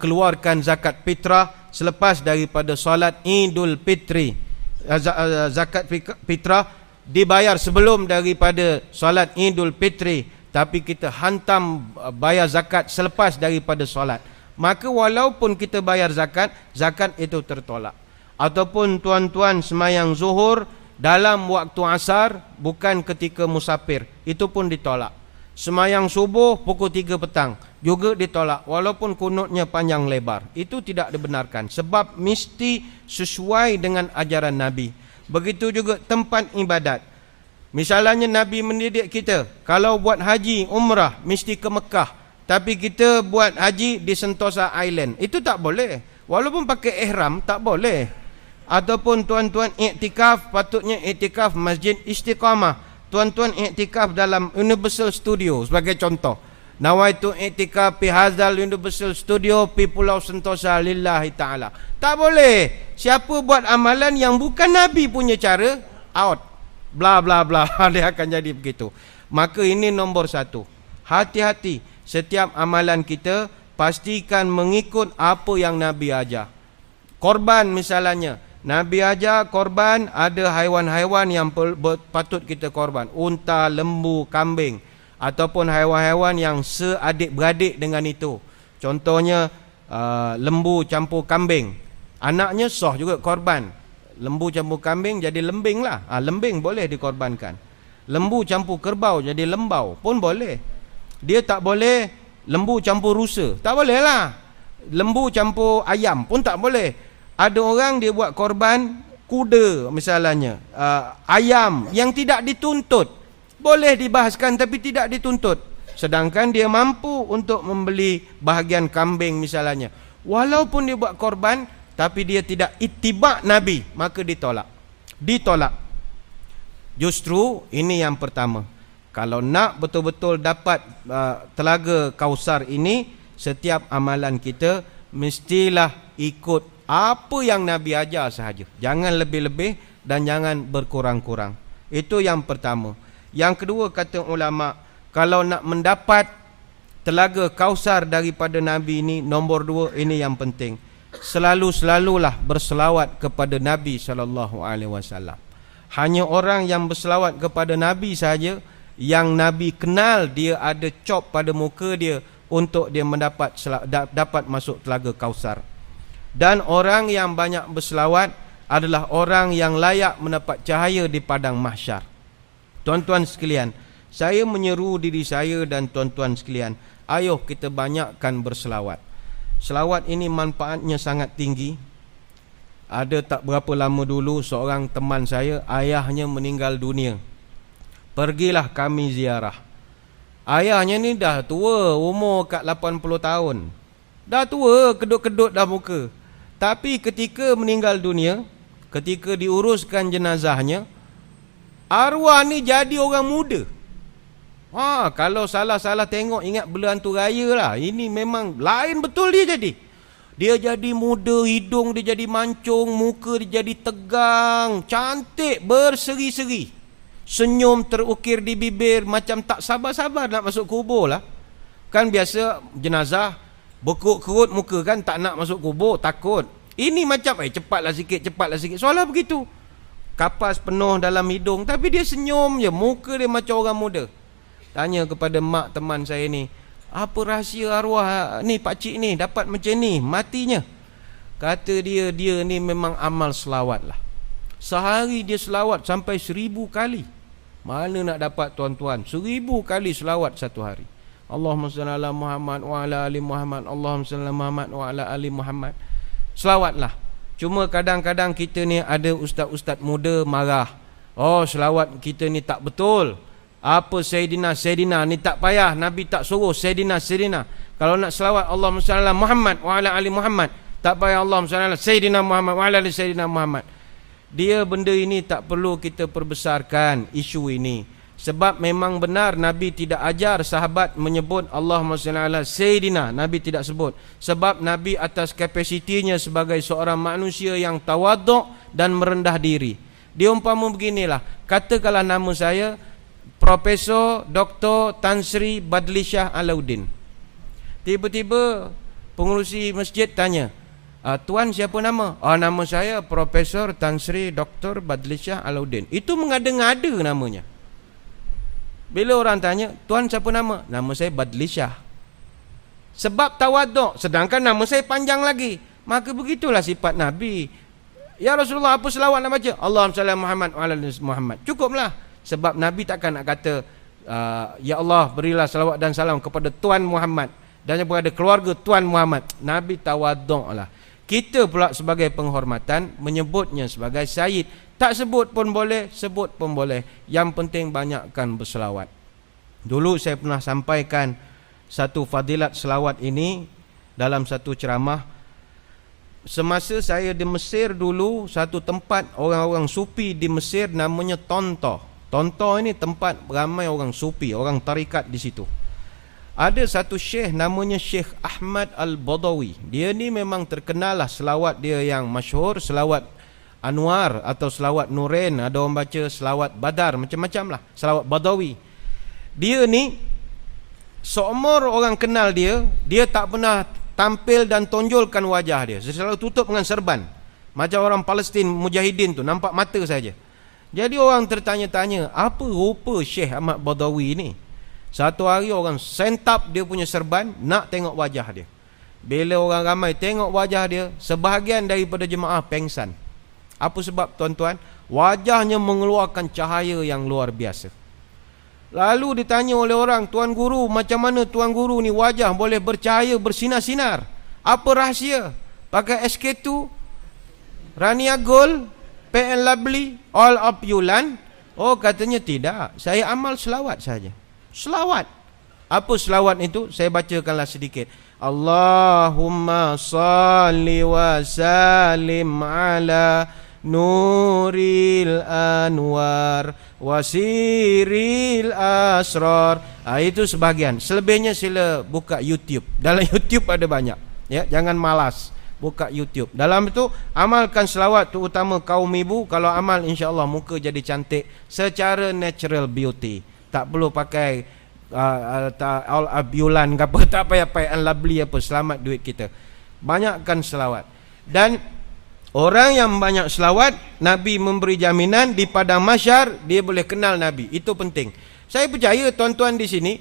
keluarkan zakat fitrah, selepas daripada solat Idul Fitri. Zakat fitrah dibayar sebelum daripada solat Idul Fitri, tapi kita hantam bayar zakat selepas daripada solat. Maka walaupun kita bayar zakat, zakat itu tertolak. Ataupun tuan-tuan semayang zuhur dalam waktu asar, bukan ketika musafir, itu pun ditolak. Semayang subuh pukul 3 petang juga ditolak walaupun kunutnya panjang lebar. Itu tidak dibenarkan sebab mesti sesuai dengan ajaran Nabi. Begitu juga tempat ibadat. Misalnya Nabi mendidik kita, kalau buat haji, umrah mesti ke Mekah, tapi kita buat haji di Sentosa Island. Itu tak boleh. Walaupun pakai ihram tak boleh. Ataupun tuan-tuan iktikaf, patutnya iktikaf Masjid Istiqamah. Tuan-tuan iktikaf dalam Universal Studio sebagai contoh. Nawaitu iktikaf pi hadzal Universal Studio pi Pulau Sentosa lillahi taala. Tak boleh. Siapa buat amalan yang bukan Nabi punya cara, out. Bla bla bla. Dia akan jadi begitu. Maka ini nombor 1. Hati-hati. Setiap amalan kita pastikan mengikut apa yang Nabi ajar. Korban misalnya, Nabi ajar korban ada haiwan-haiwan yang patut kita korban. Unta, lembu, kambing. Ataupun haiwan-haiwan yang seadik-beradik dengan itu. Contohnya lembu campur kambing. Anaknya sah juga korban. Lembu campur kambing jadi lembing lah. Lembing boleh dikorbankan. Lembu campur kerbau jadi lembau pun boleh. Dia tak boleh lembu campur rusa. Tak boleh lah. Lembu campur ayam pun tak boleh. Ada orang dia buat korban kuda misalnya. Ayam yang tidak dituntut. Boleh dibahaskan tapi tidak dituntut. Sedangkan dia mampu untuk membeli bahagian kambing misalnya. Walaupun dia buat korban, tapi dia tidak ittiba' Nabi, maka ditolak. Ditolak. Justru ini yang pertama. Kalau nak betul-betul dapat telaga Kausar ini, setiap amalan kita mestilah ikut apa yang Nabi ajar sahaja. Jangan lebih-lebih dan jangan berkurang-kurang. Itu yang pertama. Yang kedua kata ulama, kalau nak mendapat telaga Kausar daripada Nabi ini, nombor 2 ini yang penting. Selalulah berselawat kepada Nabi SAW. Hanya orang yang berselawat kepada Nabi saja yang Nabi kenal dia ada cop pada muka dia untuk dia dapat masuk telaga Kausar. Dan orang yang banyak berselawat adalah orang yang layak mendapat cahaya di padang mahsyar. Tuan-tuan sekalian, saya menyeru diri saya dan tuan-tuan sekalian, ayo kita banyakkan berselawat. Selawat ini manfaatnya sangat tinggi. Ada tak berapa lama dulu seorang teman saya, ayahnya meninggal dunia. Pergilah kami ziarah. Ayahnya ni dah tua, umur kat 80 tahun. Dah tua, kedut-kedut dah muka. Tapi ketika meninggal dunia, ketika diuruskan jenazahnya, arwah ni jadi orang muda. Kalau salah-salah tengok ingat bela hantu raya lah. Ini memang lain betul dia jadi. Dia jadi muda, hidung dia jadi mancung, muka dia jadi tegang, cantik, berseri-seri. Senyum terukir di bibir, macam tak sabar-sabar nak masuk kubur lah. Kan biasa jenazah berkerut-kerut muka kan, tak nak masuk kubur, takut. Ini macam cepatlah sikit. Soalnya begitu. Kapas penuh dalam hidung, tapi dia senyum je, muka dia macam orang muda. Tanya kepada mak teman saya ni, apa rahsia arwah ni pakcik ni dapat macam ni matinya? Kata dia ni memang amal selawat lah. Sehari dia selawat sampai 1000 kali. Mana nak dapat tuan-tuan, 1000 kali selawat satu hari. Allahumma salli ala Muhammad wa ala ali Muhammad. Allahumma salli ala Muhammad wa ala ali Muhammad. Selawatlah. Cuma kadang-kadang kita ni ada ustaz-ustaz muda marah. Selawat kita ni tak betul. Apa Sayyidina ni tak payah, Nabi tak suruh Sayyidina. Kalau nak selawat Allahumma salli ala Muhammad wa ala ali Muhammad, tak payah Allahumma salli ala Sayyidina Muhammad wa ala ali Sayyidina Muhammad. Dia benda ini tak perlu kita perbesarkan isu ini. Sebab memang benar Nabi tidak ajar sahabat menyebut Allahumma salli ala Sayyidina. Nabi tidak sebut. Sebab Nabi atas kapasitinya sebagai seorang manusia yang tawaduk dan merendah diri. Dia umpama beginilah, katakanlah nama saya Profesor Dr. Tan Sri Badli Shah Alauddin. Tiba-tiba pengurusi masjid tanya, tuan siapa nama? Nama saya Profesor Tan Sri Dr. Badli Shah Alauddin. Itu mengada-ngada namanya. Bila orang tanya, tuan siapa nama? Nama saya Badli Shah. Sebab tawaduk, sedangkan nama saya panjang lagi. Maka begitulah sifat Nabi. Ya Rasulullah, apa selawat nak baca? Allahumma salli ala Muhammad wa ala ali Muhammad. Cukuplah. Sebab Nabi takkan nak kata Ya Allah, berilah salawat dan salam kepada Tuan Muhammad dan kepada keluarga Tuan Muhammad. Nabi tawaduk lah. Kita pula sebagai penghormatan menyebutnya sebagai Sayyid. Tak sebut pun boleh, sebut pun boleh. Yang penting banyakkan berselawat. Dulu saya pernah sampaikan satu fadilat selawat ini dalam satu ceramah. Semasa saya di Mesir dulu, satu tempat orang-orang sufi di Mesir namanya Tonto. Tonto ini tempat ramai orang sufi, orang tarikat di situ. Ada satu syekh namanya Syekh Ahmad Al-Badawi. Dia ni memang terkenal lah selawat dia yang masyhur, selawat Anwar atau selawat Nurin. Ada orang baca selawat Badar, macam-macam lah, selawat Badawi. Dia ni seumur orang kenal dia, dia tak pernah tampil dan tonjolkan wajah dia. Dia selalu tutup dengan serban. Macam orang Palestin mujahidin tu, nampak mata saja. Jadi orang tertanya-tanya, apa rupa Syekh Ahmad Badawi ni? Satu hari orang sentap dia punya serban, nak tengok wajah dia. Bila orang ramai tengok wajah dia, sebahagian daripada jemaah pengsan. Apa sebab tuan-tuan? Wajahnya mengeluarkan cahaya yang luar biasa. Lalu ditanya oleh orang, Tuan Guru, macam mana Tuan Guru ni wajah boleh bercahaya, bersinar-sinar? Apa rahsia? Pakai SK2, Rania Gold, PN Lovely, All Up Yulan? Oh, katanya tidak, saya amal selawat saja. Selawat. Apa selawat itu? Saya bacakanlah sedikit. Allahumma salli wa salim ala nuril anwar wasiril asrar. Itu sebahagian. Selebihnya sila buka YouTube. Dalam YouTube ada banyak. Ya, jangan malas buka YouTube. Dalam itu amalkan selawat, terutama kaum ibu. Kalau amal, insya-Allah muka jadi cantik secara natural beauty. Tak perlu pakai all abulan ke apa, tak payah pakai lovely apa, selamat duit kita. Banyakkan selawat. Dan orang yang banyak selawat, Nabi memberi jaminan di padang mahsyar dia boleh kenal Nabi. Itu penting. Saya percaya tuan-tuan di sini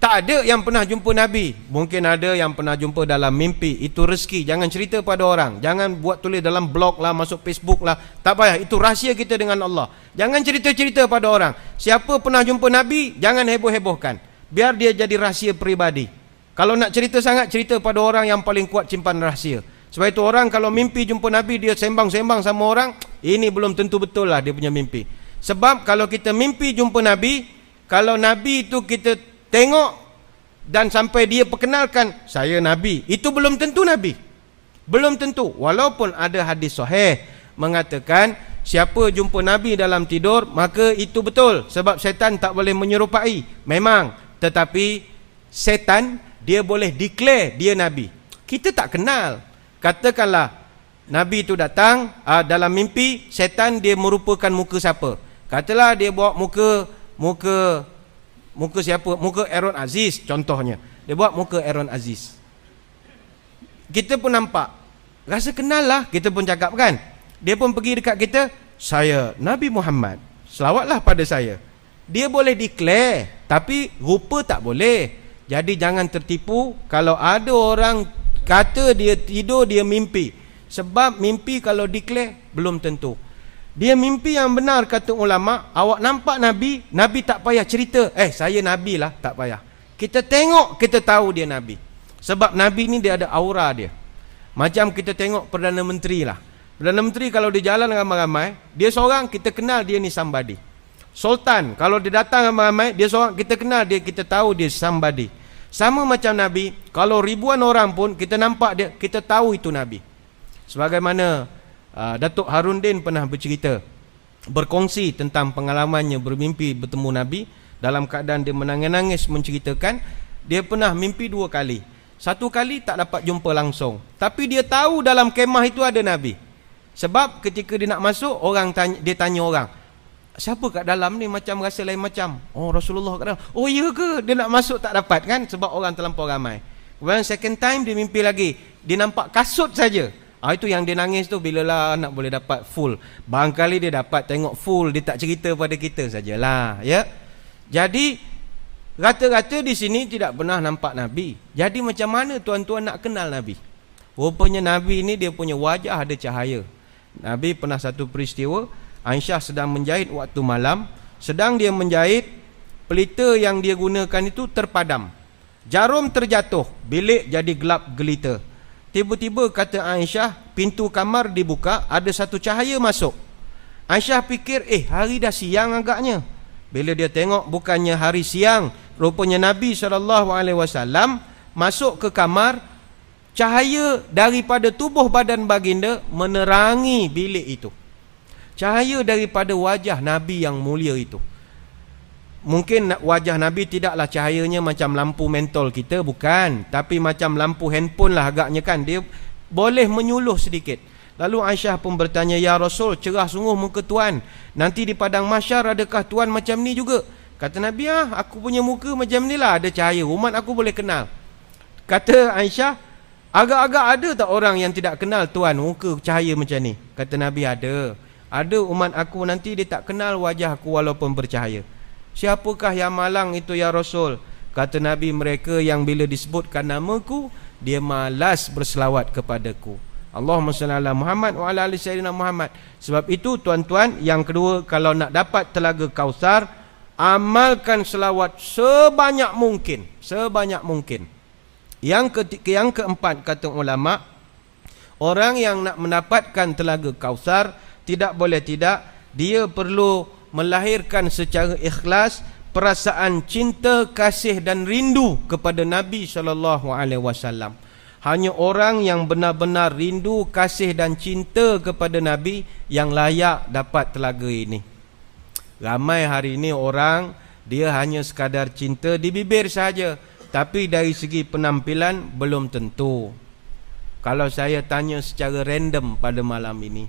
tak ada yang pernah jumpa Nabi. Mungkin ada yang pernah jumpa dalam mimpi. Itu rezeki. Jangan cerita pada orang. Jangan buat tulis dalam blog lah, masuk Facebook lah. Tak payah. Itu rahsia kita dengan Allah. Jangan cerita-cerita pada orang. Siapa pernah jumpa Nabi, jangan heboh-hebohkan. Biar dia jadi rahsia peribadi. Kalau nak cerita sangat, cerita pada orang yang paling kuat simpan rahsia. Sebab itu orang kalau mimpi jumpa Nabi, dia sembang-sembang sama orang, ini belum tentu betul lah dia punya mimpi. Sebab kalau kita mimpi jumpa Nabi, kalau Nabi itu kita tengok dan sampai dia perkenalkan, saya Nabi, itu belum tentu Nabi. Belum tentu. Walaupun ada hadis sahih mengatakan, siapa jumpa Nabi dalam tidur, maka itu betul. Sebab syaitan tak boleh menyerupai. Memang. Tetapi syaitan, dia boleh declare dia Nabi. Kita tak kenal. Katakanlah Nabi itu datang dalam mimpi, syaitan dia merupakan muka siapa? Katalah dia bawa muka siapa? Muka Aaron Aziz contohnya. Dia buat muka Aaron Aziz. Kita pun nampak. Rasa kenal lah. Kita pun cakap kan. Dia pun pergi dekat kita. Saya Nabi Muhammad. Selawatlah pada saya. Dia boleh declare. Tapi rupa tak boleh. Jadi jangan tertipu. Kalau ada orang kata dia tidur, dia mimpi. Sebab mimpi kalau declare, belum tentu. Dia mimpi yang benar, kata ulama. Awak nampak Nabi, Nabi tak payah cerita, saya Nabi lah, tak payah. Kita tengok, kita tahu dia Nabi. Sebab Nabi ni dia ada aura dia. Macam kita tengok Perdana Menteri lah. Perdana Menteri kalau dia jalan ramai-ramai, dia seorang, kita kenal dia ni somebody. Sultan, kalau dia datang ramai-ramai, dia seorang, kita kenal dia, kita tahu dia somebody. Sama macam Nabi, kalau ribuan orang pun kita nampak dia, kita tahu itu Nabi. Sebagaimana Datuk Harundin pernah bercerita, berkongsi tentang pengalamannya bermimpi bertemu Nabi. Dalam keadaan dia menangis-nangis menceritakan, dia pernah mimpi 2 kali. Satu kali tak dapat jumpa langsung, tapi dia tahu dalam kemah itu ada Nabi. Sebab ketika dia nak masuk, dia tanya orang, siapa kat dalam ni, macam rasa lain macam. Oh, Rasulullah kat dalam. Oh iya ke? Dia nak masuk tak dapat kan, sebab orang terlampau ramai. Kemudian second time dia mimpi lagi, dia nampak kasut saja. Itu yang dia nangis tu, bila lah nak boleh dapat full. Barangkali dia dapat tengok full, dia tak cerita pada kita sajalah, ya. Jadi rata-rata di sini tidak pernah nampak Nabi. Jadi macam mana tuan-tuan nak kenal Nabi? Rupanya Nabi ini dia punya wajah ada cahaya. Nabi pernah satu peristiwa, Aisyah sedang menjahit waktu malam. Sedang dia menjahit, pelita yang dia gunakan itu terpadam. Jarum terjatuh, bilik jadi gelap gelita. Tiba-tiba kata Aisyah, pintu kamar dibuka, ada satu cahaya masuk. Aisyah fikir, hari dah siang agaknya. Bila dia tengok bukannya hari siang, rupanya Nabi SAW masuk ke kamar, cahaya daripada tubuh badan baginda menerangi bilik itu. Cahaya daripada wajah Nabi yang mulia itu. Mungkin wajah Nabi tidaklah cahayanya macam lampu mentol kita, bukan. Tapi macam lampu handphone lah agaknya kan. Dia boleh menyuluh sedikit. Lalu Aisyah pun bertanya, ya Rasul, cerah sungguh muka Tuan. Nanti di padang mahsyar adakah Tuan macam ni juga? Kata Nabi, aku punya muka macam ni lah, ada cahaya. Umat aku boleh kenal. Kata Aisyah, agak-agak ada tak orang yang tidak kenal Tuan muka cahaya macam ni? Kata Nabi, ada. Ada umat aku nanti dia tak kenal wajah aku walaupun bercahaya. Siapakah yang malang itu ya Rasul? Kata Nabi, mereka yang bila disebutkan namaku, dia malas berselawat kepadaku. Allahumma salli ala Muhammad wa ala ali sayyidina Muhammad. Sebab itu tuan-tuan, yang kedua, kalau nak dapat telaga Kausar, amalkan selawat sebanyak mungkin. Sebanyak mungkin. Yang keempat, kata ulama, orang yang nak mendapatkan telaga Kausar, tidak boleh tidak, dia perlu melahirkan secara ikhlas perasaan cinta, kasih dan rindu kepada Nabi SAW. Hanya orang yang benar-benar rindu, kasih dan cinta kepada Nabi yang layak dapat telaga ini. Ramai hari ini orang, dia hanya sekadar cinta di bibir saja, tapi dari segi penampilan belum tentu. Kalau saya tanya secara random pada malam ini,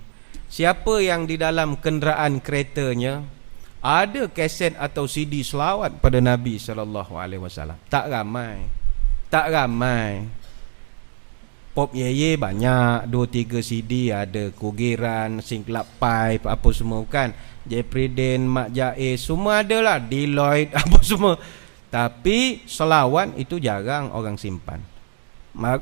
siapa yang di dalam kenderaan keretanya ada kaset atau CD selawat pada Nabi SAW? Tak ramai. Tak ramai. Pop Yeye banyak, 2-3 CD ada. Kugiran, Singklap Pipe, apa semua kan. Jepriden, Mak Jaiz, semua ada lah. Deloitte, apa semua. Tapi selawat itu jarang orang simpan.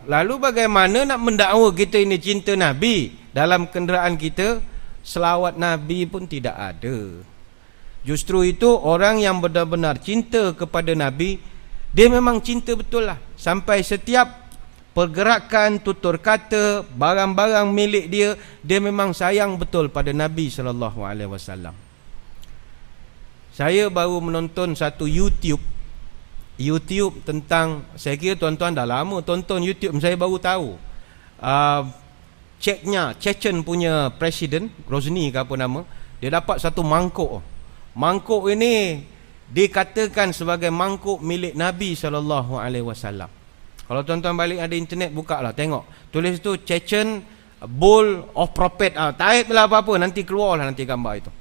Lalu bagaimana nak mendakwa kita ini cinta Nabi? Dalam kenderaan kita, selawat Nabi pun tidak ada. Justru itu orang yang benar-benar cinta kepada Nabi, dia memang cinta betul lah. Sampai setiap pergerakan, tutur kata, barang-barang milik dia, dia memang sayang betul pada Nabi SAW. Saya baru menonton satu YouTube tentang, saya kira tuan-tuan dah lama tonton YouTube, saya baru tahu. Chechen punya presiden, Grozny ke apa nama, dia dapat satu mangkuk. Mangkuk ini dikatakan sebagai mangkuk milik Nabi SAW. Kalau tuan-tuan balik ada internet, buka lah, tengok. Tulis tu Chechen Bowl of Prophet. Type lah apa-apa, nanti keluar lah nanti gambar itu.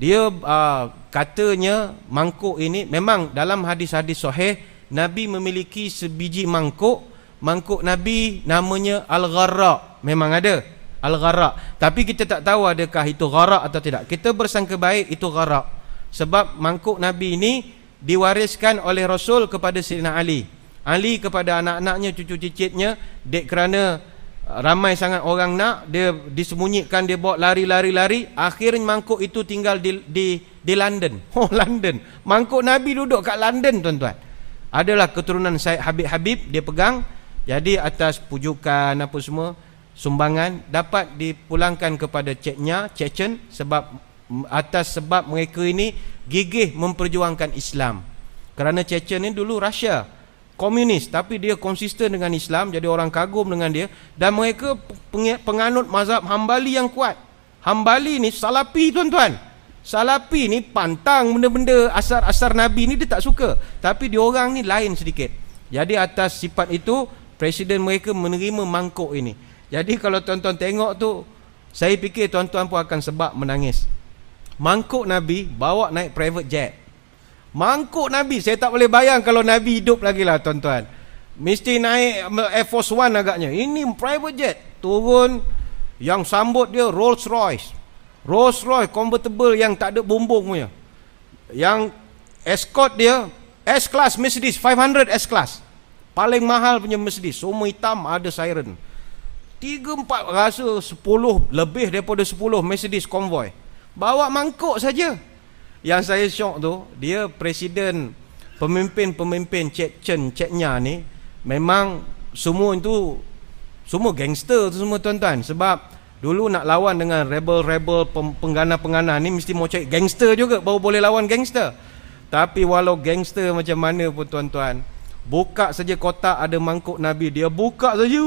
Dia katanya mangkuk ini, memang dalam hadis-hadis sahih, Nabi memiliki sebiji mangkuk. Mangkuk Nabi namanya Al-Gharra. Memang ada Al-Gharra. Tapi kita tak tahu adakah itu gharra atau tidak. Kita bersangka baik itu gharra. Sebab mangkuk Nabi ini diwariskan oleh Rasul kepada Sayyidina Ali. Ali kepada anak-anaknya, cucu cicitnya. Dek kerana ramai sangat orang nak, dia disembunyikan, dia bawa lari. Akhirnya mangkuk itu tinggal di London. Oh, London. Mangkuk Nabi duduk kat London, tuan-tuan. Adalah keturunan Syed Habib, dia pegang. Jadi atas pujukan apa semua, sumbangan dapat dipulangkan kepada Chechen, sebab mereka ini gigih memperjuangkan Islam. Kerana Chechen ini dulu Rusia komunis, tapi dia konsisten dengan Islam, jadi orang kagum dengan dia. Dan mereka penganut mazhab Hambali yang kuat. Hambali ni Salafi, tuan-tuan. Salafi ni pantang benda-benda asar-asar Nabi ni, dia tak suka. Tapi diorang ni lain sedikit. Jadi atas sifat itu, presiden mereka menerima mangkuk ini. Jadi kalau tuan-tuan tengok tu, saya fikir tuan-tuan pun akan sebab menangis. Mangkuk Nabi bawa naik private jet. Mangkuk Nabi, saya tak boleh bayang kalau Nabi hidup lagi lah, tuan-tuan. Mesti naik Air Force One agaknya. Ini private jet. Turun, yang sambut dia Rolls Royce convertible yang tak ada bumbung punya. Yang escort dia S-Class Mercedes 500 S-Class. Paling mahal punya Mercedes, semua hitam, ada siren. 3-4 rasa 10, lebih daripada 10 Mercedes convoy. Bawa mangkuk saja. Yang saya syok tu, dia presiden, pemimpin-pemimpin Chechnya ni, memang semua itu semua gangster tu semua tuan-tuan. Sebab dulu nak lawan dengan rebel-rebel penggana-penggana ni mesti mau cari gangster juga baru boleh lawan gangster. Tapi walau gangster macam mana pun tuan-tuan, buka saja kotak ada mangkuk Nabi, dia buka saja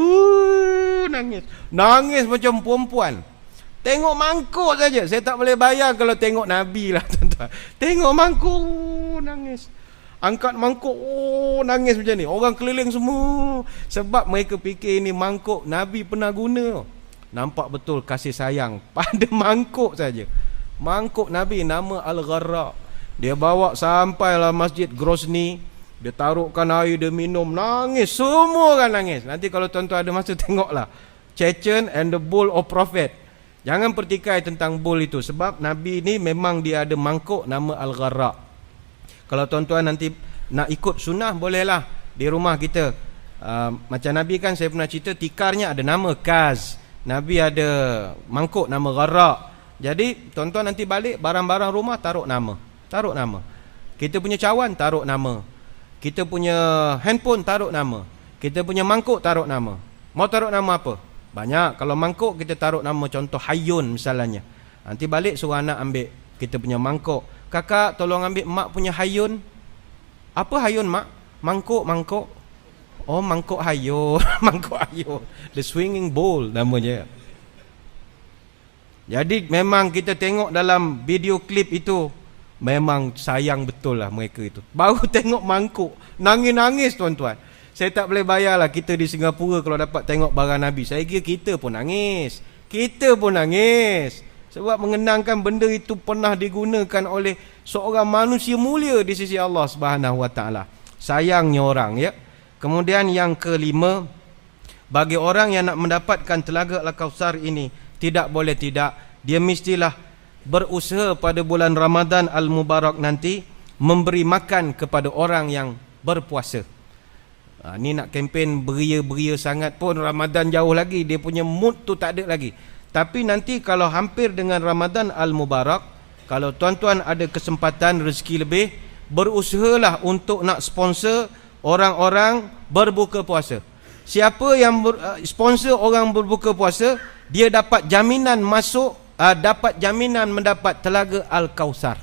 nangis. Nangis macam perempuan. Tengok mangkuk saja. Saya tak boleh bayar kalau tengok Nabi lah tuan-tuan. Tengok mangkuk nangis. Angkat mangkuk nangis macam ni. Orang keliling semua. Sebab mereka fikir ini mangkuk Nabi pernah guna. Nampak betul kasih sayang pada mangkuk saja. Mangkuk Nabi nama Al-Gharra. Dia bawa sampailah Masjid Grozny. Dia taruhkan air, dia minum, nangis. Semua orang nangis. Nanti kalau tuan-tuan ada masa tengoklah Chechen and the Bull of Prophet. Jangan pertikai tentang bull itu. Sebab Nabi ni memang dia ada mangkuk nama Al-Gharra. Kalau tuan-tuan nanti nak ikut sunnah, bolehlah di rumah kita. Macam Nabi kan saya pernah cerita, tikarnya ada nama Kaz. Nabi ada mangkuk nama Gharra. Jadi tuan-tuan nanti balik, barang-barang rumah taruh nama. Taruh nama. Kita punya cawan taruh nama. Kita punya handphone taruh nama. Kita punya mangkuk taruh nama. Mau taruh nama apa? Banyak. Kalau mangkuk kita taruh nama contoh Hayun misalnya. Nanti balik suruh anak ambil kita punya mangkuk. Kakak tolong ambil mak punya Hayun. Apa Hayun mak? Mangkuk, mangkuk. Oh mangkuk Hayun. Mangkuk Hayun. The swinging bowl namanya. Jadi memang kita tengok dalam video klip itu, memang sayang betul lah mereka itu. Baru tengok mangkuk, nangis-nangis tuan-tuan. Saya tak boleh bayarlah kita di Singapura kalau dapat tengok barang Nabi. Saya kira kita pun nangis. Kita pun nangis. Sebab mengenangkan benda itu pernah digunakan oleh seorang manusia mulia di sisi Allah Subhanahu Wa Taala. Sayangnya orang ya. Kemudian yang kelima, bagi orang yang nak mendapatkan telaga Al-Kautsar ini, tidak boleh tidak, dia mestilah berusaha pada bulan Ramadan Al-Mubarak nanti memberi makan kepada orang yang berpuasa. Ni nak kempen beria-beria sangat pun, Ramadan jauh lagi, dia punya mood tu tak ada lagi. Tapi nanti kalau hampir dengan Ramadan Al-Mubarak, kalau tuan-tuan ada kesempatan rezeki lebih, berusahalah untuk nak sponsor orang-orang berbuka puasa. Siapa yang sponsor orang berbuka puasa, dia dapat jaminan masuk, dapat jaminan mendapat telaga Al-Kautsar.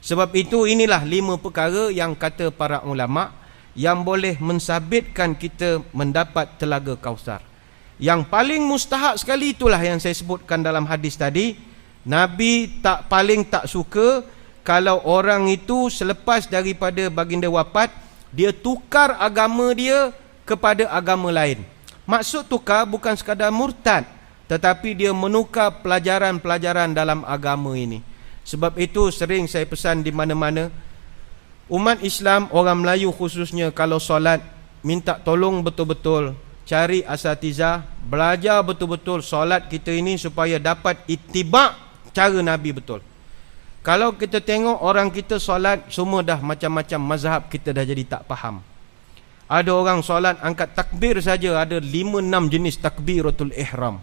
Sebab itu inilah 5 perkara yang kata para ulama yang boleh mensabitkan kita mendapat telaga Kautsar. Yang paling mustahak sekali itulah yang saya sebutkan dalam hadis tadi. Nabi paling tak suka kalau orang itu selepas daripada baginda wafat, dia tukar agama dia kepada agama lain. Maksud tukar bukan sekadar murtad, tetapi dia menukar pelajaran-pelajaran dalam agama ini. Sebab itu sering saya pesan di mana-mana, umat Islam, orang Melayu khususnya, kalau solat, minta tolong betul-betul cari asatizah, belajar betul-betul solat kita ini supaya dapat ittiba' cara Nabi betul. Kalau kita tengok orang kita solat semua dah macam-macam mazhab, kita dah jadi tak faham. Ada orang solat angkat takbir saja, ada 5-6 jenis takbiratul ihram.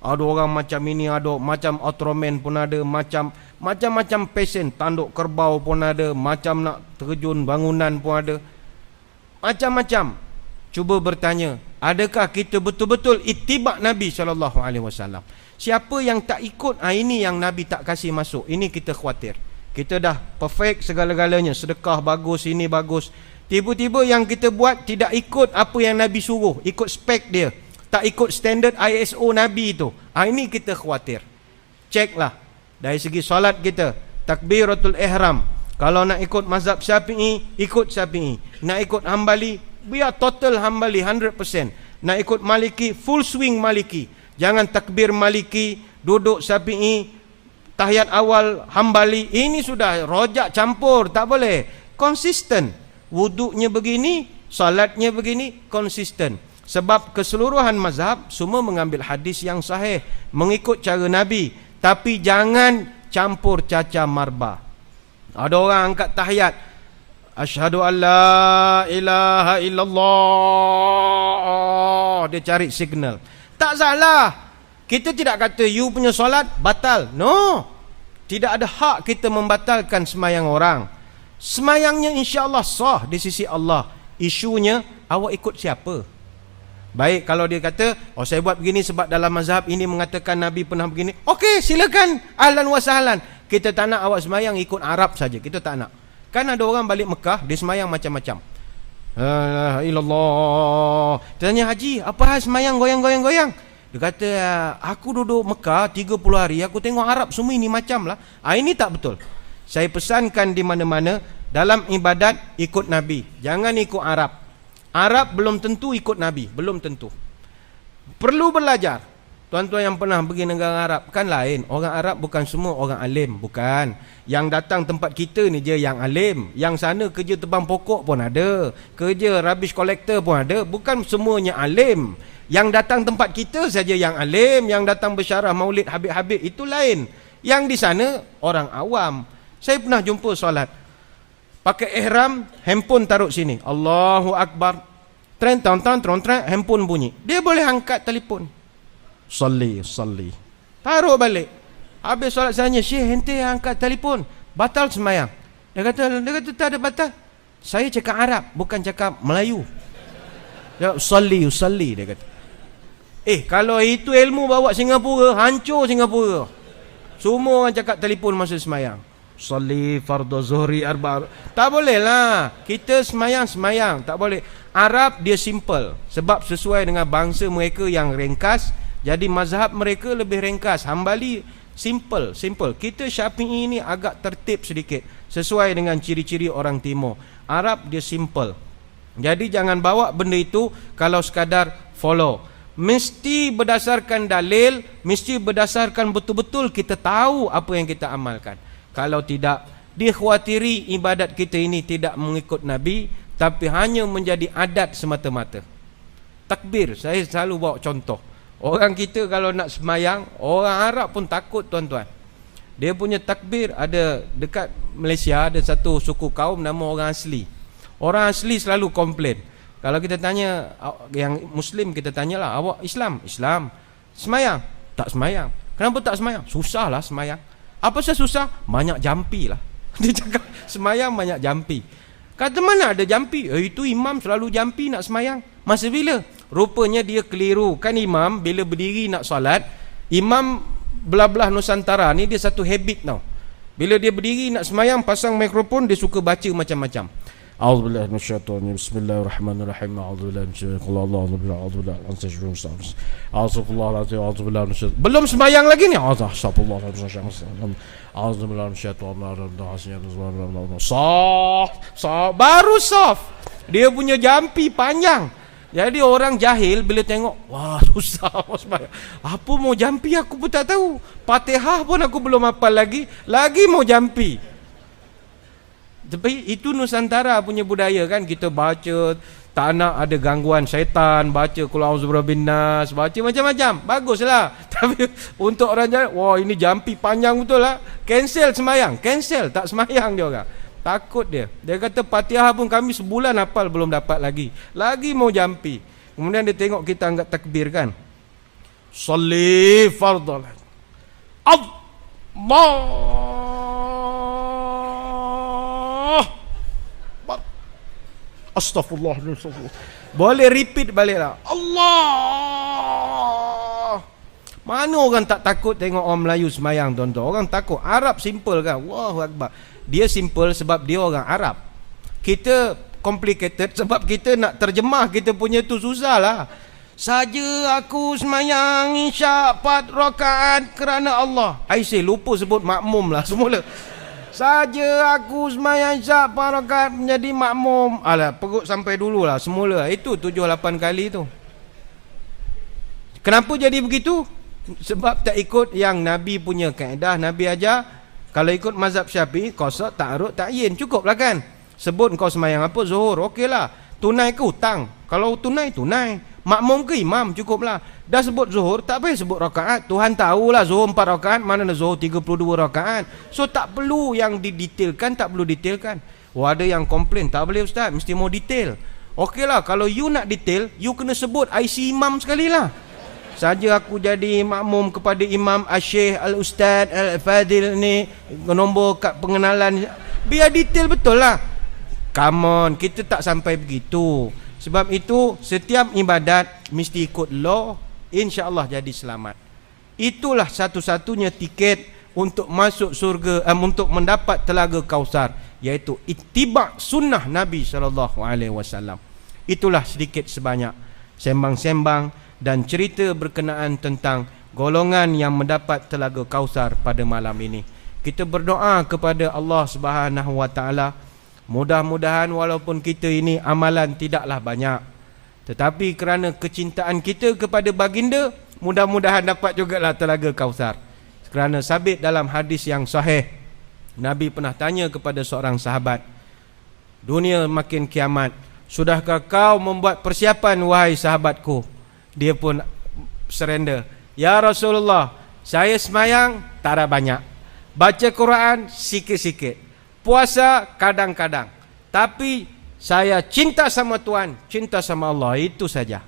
Ada orang macam ini, ada macam Ultraman pun ada, macam-macam pesen, tanduk kerbau pun ada, macam nak terjun bangunan pun ada. Macam-macam. Cuba bertanya, adakah kita betul-betul ittiba' Nabi SAW? Siapa yang tak ikut, ini yang Nabi tak kasih masuk. Ini kita khawatir. Kita dah perfect segala-galanya, sedekah bagus, ini bagus. Tiba-tiba yang kita buat tidak ikut apa yang Nabi suruh, ikut spek dia, tak ikut standard ISO Nabi itu. Ini kita khawatir. Ceklah dari segi solat kita, takbiratul ihram. Kalau nak ikut mazhab Syafi'i, ikut Syafi'i. Nak ikut Hambali, biar total Hambali 100%. Nak ikut Maliki, full swing Maliki. Jangan takbir Maliki, duduk Syafi'i, tahiyat awal Hambali. Ini sudah rojak campur, tak boleh. Konsisten. Wuduknya begini, salatnya begini, konsisten. Sebab keseluruhan mazhab semua mengambil hadis yang sahih, mengikut cara Nabi. Tapi jangan campur caca marba. Ada orang angkat tahiyat, asyhadu an la ilaha illallah, dia cari signal. Tak salah. Kita tidak kata you punya solat batal. No. Tidak ada hak kita membatalkan semayang orang. Semayangnya insya-Allah sah di sisi Allah. Isunya awak ikut siapa? Baik, kalau dia kata, oh saya buat begini sebab dalam mazhab ini mengatakan Nabi pernah begini. Okey, silakan. Ahlan wa sahlan. Kita tak nak awak semayang ikut Arab saja. Kita tak nak. Kan ada orang balik Mekah, dia semayang macam-macam. La ilallah. Tanya haji, apa hal semayang goyang-goyang-goyang? Dia kata, aku duduk Mekah 30 hari, aku tengok Arab semua ini macam lah. Ini tak betul. Saya pesankan di mana-mana, dalam ibadat ikut Nabi. Jangan ikut Arab. Arab belum tentu ikut Nabi, belum tentu. Perlu belajar. Tuan-tuan yang pernah pergi negara Arab, kan lain. Orang Arab bukan semua orang alim, bukan. Yang datang tempat kita ni je yang alim. Yang sana kerja tebang pokok pun ada. Kerja rubbish collector pun ada. Bukan semuanya alim. Yang datang tempat kita saja yang alim. Yang datang bersyarah maulid Habib-Habib, itu lain. Yang di sana orang awam. Saya pernah jumpa solat, pakai ihram, handphone taruh sini. Allahu Akbar. Tren, handphone bunyi. Dia boleh angkat telefon. Salli. Taruh balik. Habis solat saya, Syekh, ente angkat telefon. Batal semayang. Dia kata tak ada batal. Saya cakap Arab, bukan cakap Melayu. Dia salli, dia kata. Kalau itu ilmu bawa Singapura, hancur Singapura. Semua orang cakap telefon masa semayang. Salli fardhu zuhri arba'. Tak boleh lah. Kita semayang, tak boleh. Arab dia simple, sebab sesuai dengan bangsa mereka yang ringkas. Jadi mazhab mereka lebih ringkas. Hambali simple. Kita Syafi'i ini agak tertib sedikit, sesuai dengan ciri-ciri orang timur. Arab dia simple. Jadi jangan bawa benda itu kalau sekadar follow. Mesti berdasarkan dalil, mesti berdasarkan betul-betul kita tahu apa yang kita amalkan. Kalau tidak, dikhawatiri ibadat kita ini tidak mengikut Nabi, tapi hanya menjadi adat semata-mata. Takbir, saya selalu bawa contoh. Orang kita kalau nak semayang, orang Arab pun takut, tuan-tuan. Dia punya takbir, ada dekat Malaysia ada satu suku kaum nama orang asli. Orang asli selalu komplain. Kalau kita tanya yang Muslim, kita tanyalah, awak Islam? Islam. Semayang? Tak semayang. Kenapa tak semayang? Susah lah semayang. Apa saya susah? Banyak jampi lah. Dia cakap semayang banyak jampi. Kata mana ada jampi? Itu imam selalu jampi nak semayang. Masa bila? Rupanya dia keliru. Kan imam bila berdiri nak solat, imam belah-belah Nusantara ni dia satu habit tau. Bila dia berdiri nak semayang, pasang mikrofon, dia suka baca macam-macam. A'udzubillahi minasyaitonir bismillahirrahmanirrahim. A'udzubillahi minasyaitonir. Belum semayang lagi ni. Baru soft. Dia punya jampi panjang. Jadi orang jahil bila tengok, wah susah semayang. Apa mau jampi aku pun tak tahu. Fatihah pun aku belum hafal lagi mau jampi. Tapi itu Nusantara punya budaya kan. Kita baca, tak nak ada gangguan syaitan, baca qul a'udzu birabbin nas, baca macam-macam. Baguslah. Tapi untuk orang jahil, wah ini jampi panjang betul lah. Cancel semayang, tak semayang dia orang. Takut dia. Dia kata Fatihah pun kami sebulan hafal belum dapat lagi mau jampi. Kemudian dia tengok kita angkat takbir kan. Salli fardhu. Allah. Astaghfirullahaladzim. Boleh repeat balik lah. Allah. Mana orang tak takut tengok orang Melayu semayang, tuan-tuan? Orang takut. Arab simple kan. Allahu Akbar. Dia simple sebab dia orang Arab. Kita complicated sebab kita nak terjemah kita punya tu susah lah. Saja aku semayang isyak 4 rakaat kerana Allah. Aisyah lupa sebut makmum lah semula. Saja aku semayang isyak 4 rakaat menjadi makmum. Alah, perut sampai dulu lah semula. Itu 7-8 kali tu. Kenapa jadi begitu? Sebab tak ikut yang Nabi punya kaedah. Nabi ajar, kalau ikut mazhab Syafi'i, qasad, ta'arud, ta'yin, cukup lah kan. Sebut kau semayang apa? Zuhur, okey lah. Tunai ke hutang? Kalau tunai. Makmum ke imam, cukup lah. Dah sebut zuhur, tak payah sebut rakaat. Tuhan tahulah zuhur 4 rakaat, mana ada zuhur 32 rakaat. So tak perlu yang didetailkan, tak perlu detailkan. Ada yang komplain, tak boleh ustaz, mesti mau detail. Okey lah, kalau you nak detail, you kena sebut IC imam sekali lah. saja aku jadi makmum kepada Imam Al-Syekh Al-Ustaz Al-Fadil ni, nombor kad pengenalan, biar detail betul lah. Come on, kita tak sampai begitu. Sebab itu setiap ibadat mesti ikut law, insya-Allah jadi selamat. Itulah satu-satunya tiket untuk masuk surga, untuk mendapat telaga Kausar, iaitu ittiba' sunnah Nabi SAW. Itulah sedikit sebanyak sembang-sembang dan cerita berkenaan tentang golongan yang mendapat telaga Kausar pada malam ini. Kita berdoa kepada Allah Subhanahu Wa Taala, mudah-mudahan walaupun kita ini amalan tidaklah banyak, tetapi kerana kecintaan kita kepada baginda, mudah-mudahan dapat jugalah telaga Kausar. Kerana sabit dalam hadis yang sahih, Nabi pernah tanya kepada seorang sahabat, dunia makin kiamat, sudahkah kau membuat persiapan wahai sahabatku? Dia pun surrender. Ya Rasulullah, saya semayang tak ada banyak, baca Quran sikit-sikit, puasa kadang-kadang, tapi saya cinta sama Tuhan, cinta sama Allah, itu saja.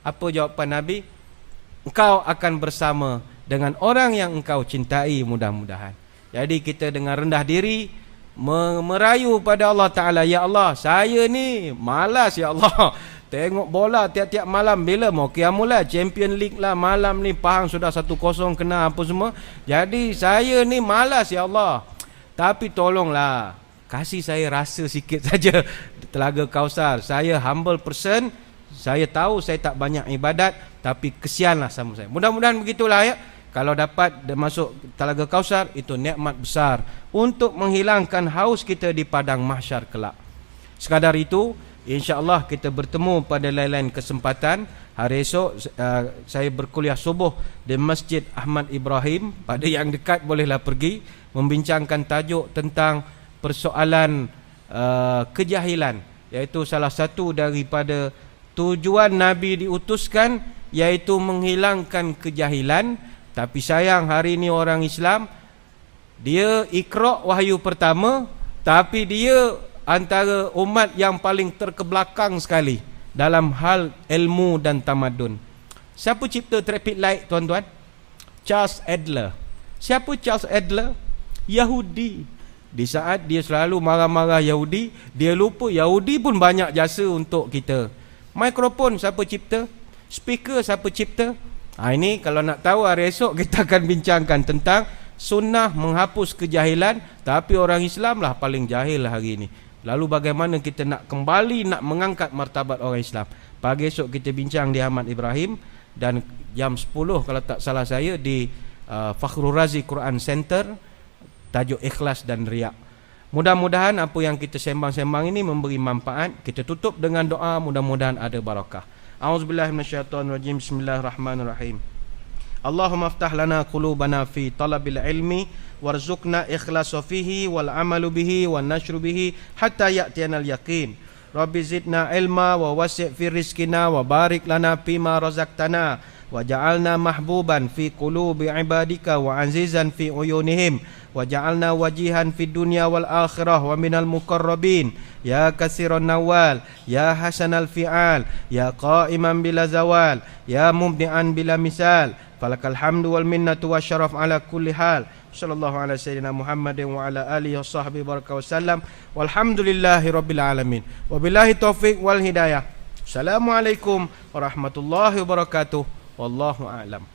Apa jawapan Nabi? Engkau akan bersama dengan orang yang engkau cintai, mudah-mudahan. Jadi kita dengan rendah diri merayu pada Allah Ta'ala, ya Allah, saya ni malas ya Allah, tengok bola tiap-tiap malam, bila mau qiyamul lail, Champion League lah malam ni, Pahang sudah 1-0 kena apa semua. Jadi saya ni malas ya Allah, tapi tolonglah kasih saya rasa sikit saja telaga Kausar. Saya humble person, saya tahu saya tak banyak ibadat, tapi kesianlah sama saya. Mudah-mudahan begitulah ya. Kalau dapat masuk telaga Kausar, itu nikmat besar untuk menghilangkan haus kita di padang mahsyar kelak. Sekadar itu, insya-Allah kita bertemu pada lain-lain kesempatan. Hari esok saya berkuliah subuh di Masjid Ahmad Ibrahim. Pada yang dekat bolehlah pergi, membincangkan tajuk tentang persoalan kejahilan, iaitu salah satu daripada tujuan Nabi diutuskan, iaitu menghilangkan kejahilan. Tapi sayang hari ini orang Islam, dia Iqra' wahyu pertama, tapi dia antara umat yang paling terkebelakang sekali dalam hal ilmu dan tamadun. Siapa cipta traffic light, tuan-tuan? Charles Adler. Siapa Charles Adler? Yahudi. Di saat dia selalu marah-marah Yahudi, dia lupa Yahudi pun banyak jasa untuk kita. Mikrofon siapa cipta? Speaker siapa cipta? Ini kalau nak tahu, hari esok kita akan bincangkan tentang sunnah menghapus kejahilan, tapi orang Islam lah paling jahil hari ini. Lalu bagaimana kita nak kembali, nak mengangkat martabat orang Islam? Pagi esok kita bincang di Ahmad Ibrahim, dan jam 10 kalau tak salah saya di Fakhrul Razi Quran Center, tajuk Ikhlas dan Riak. Mudah-mudahan apa yang kita sembang-sembang ini memberi manfaat. Kita tutup dengan doa, mudah-mudahan ada barakah. A'udzubillahi minasyaitonirrajim. Bismillahirrahmanirrahim. Allahumma aftah lana qulubana fi talabil ilmi warzuqna ikhlasa fihi wal amalu bihi wan nashru bihi hatta ya'tiyanal yaqin. Rabbi zidna ilma wa wasi' fi rizqina wa barik lana fima razaqtana wa ja'alna mahbuban fi qulubi ibadika wa azizan fi uyunihim wa ja'alna wajihan fi dunya wal akhirah wa minal muqarrabin. Ya kasiran nawal, ya hasanal fi'al, ya qa'iman bila zawal, ya mubdi'an bila misal, falakal hamdu wal minnatu wa syaraf ala kulli hal. Sallallahu ala sayyidina Muhammadin wa ala alihi wa sahbihi baraka wasallam, walhamdulillahi rabbil alamin, wabillahi taufiq wal hidayah. Assalamualaikum warahmatullahi wabarakatuh. Wallahu a'lam.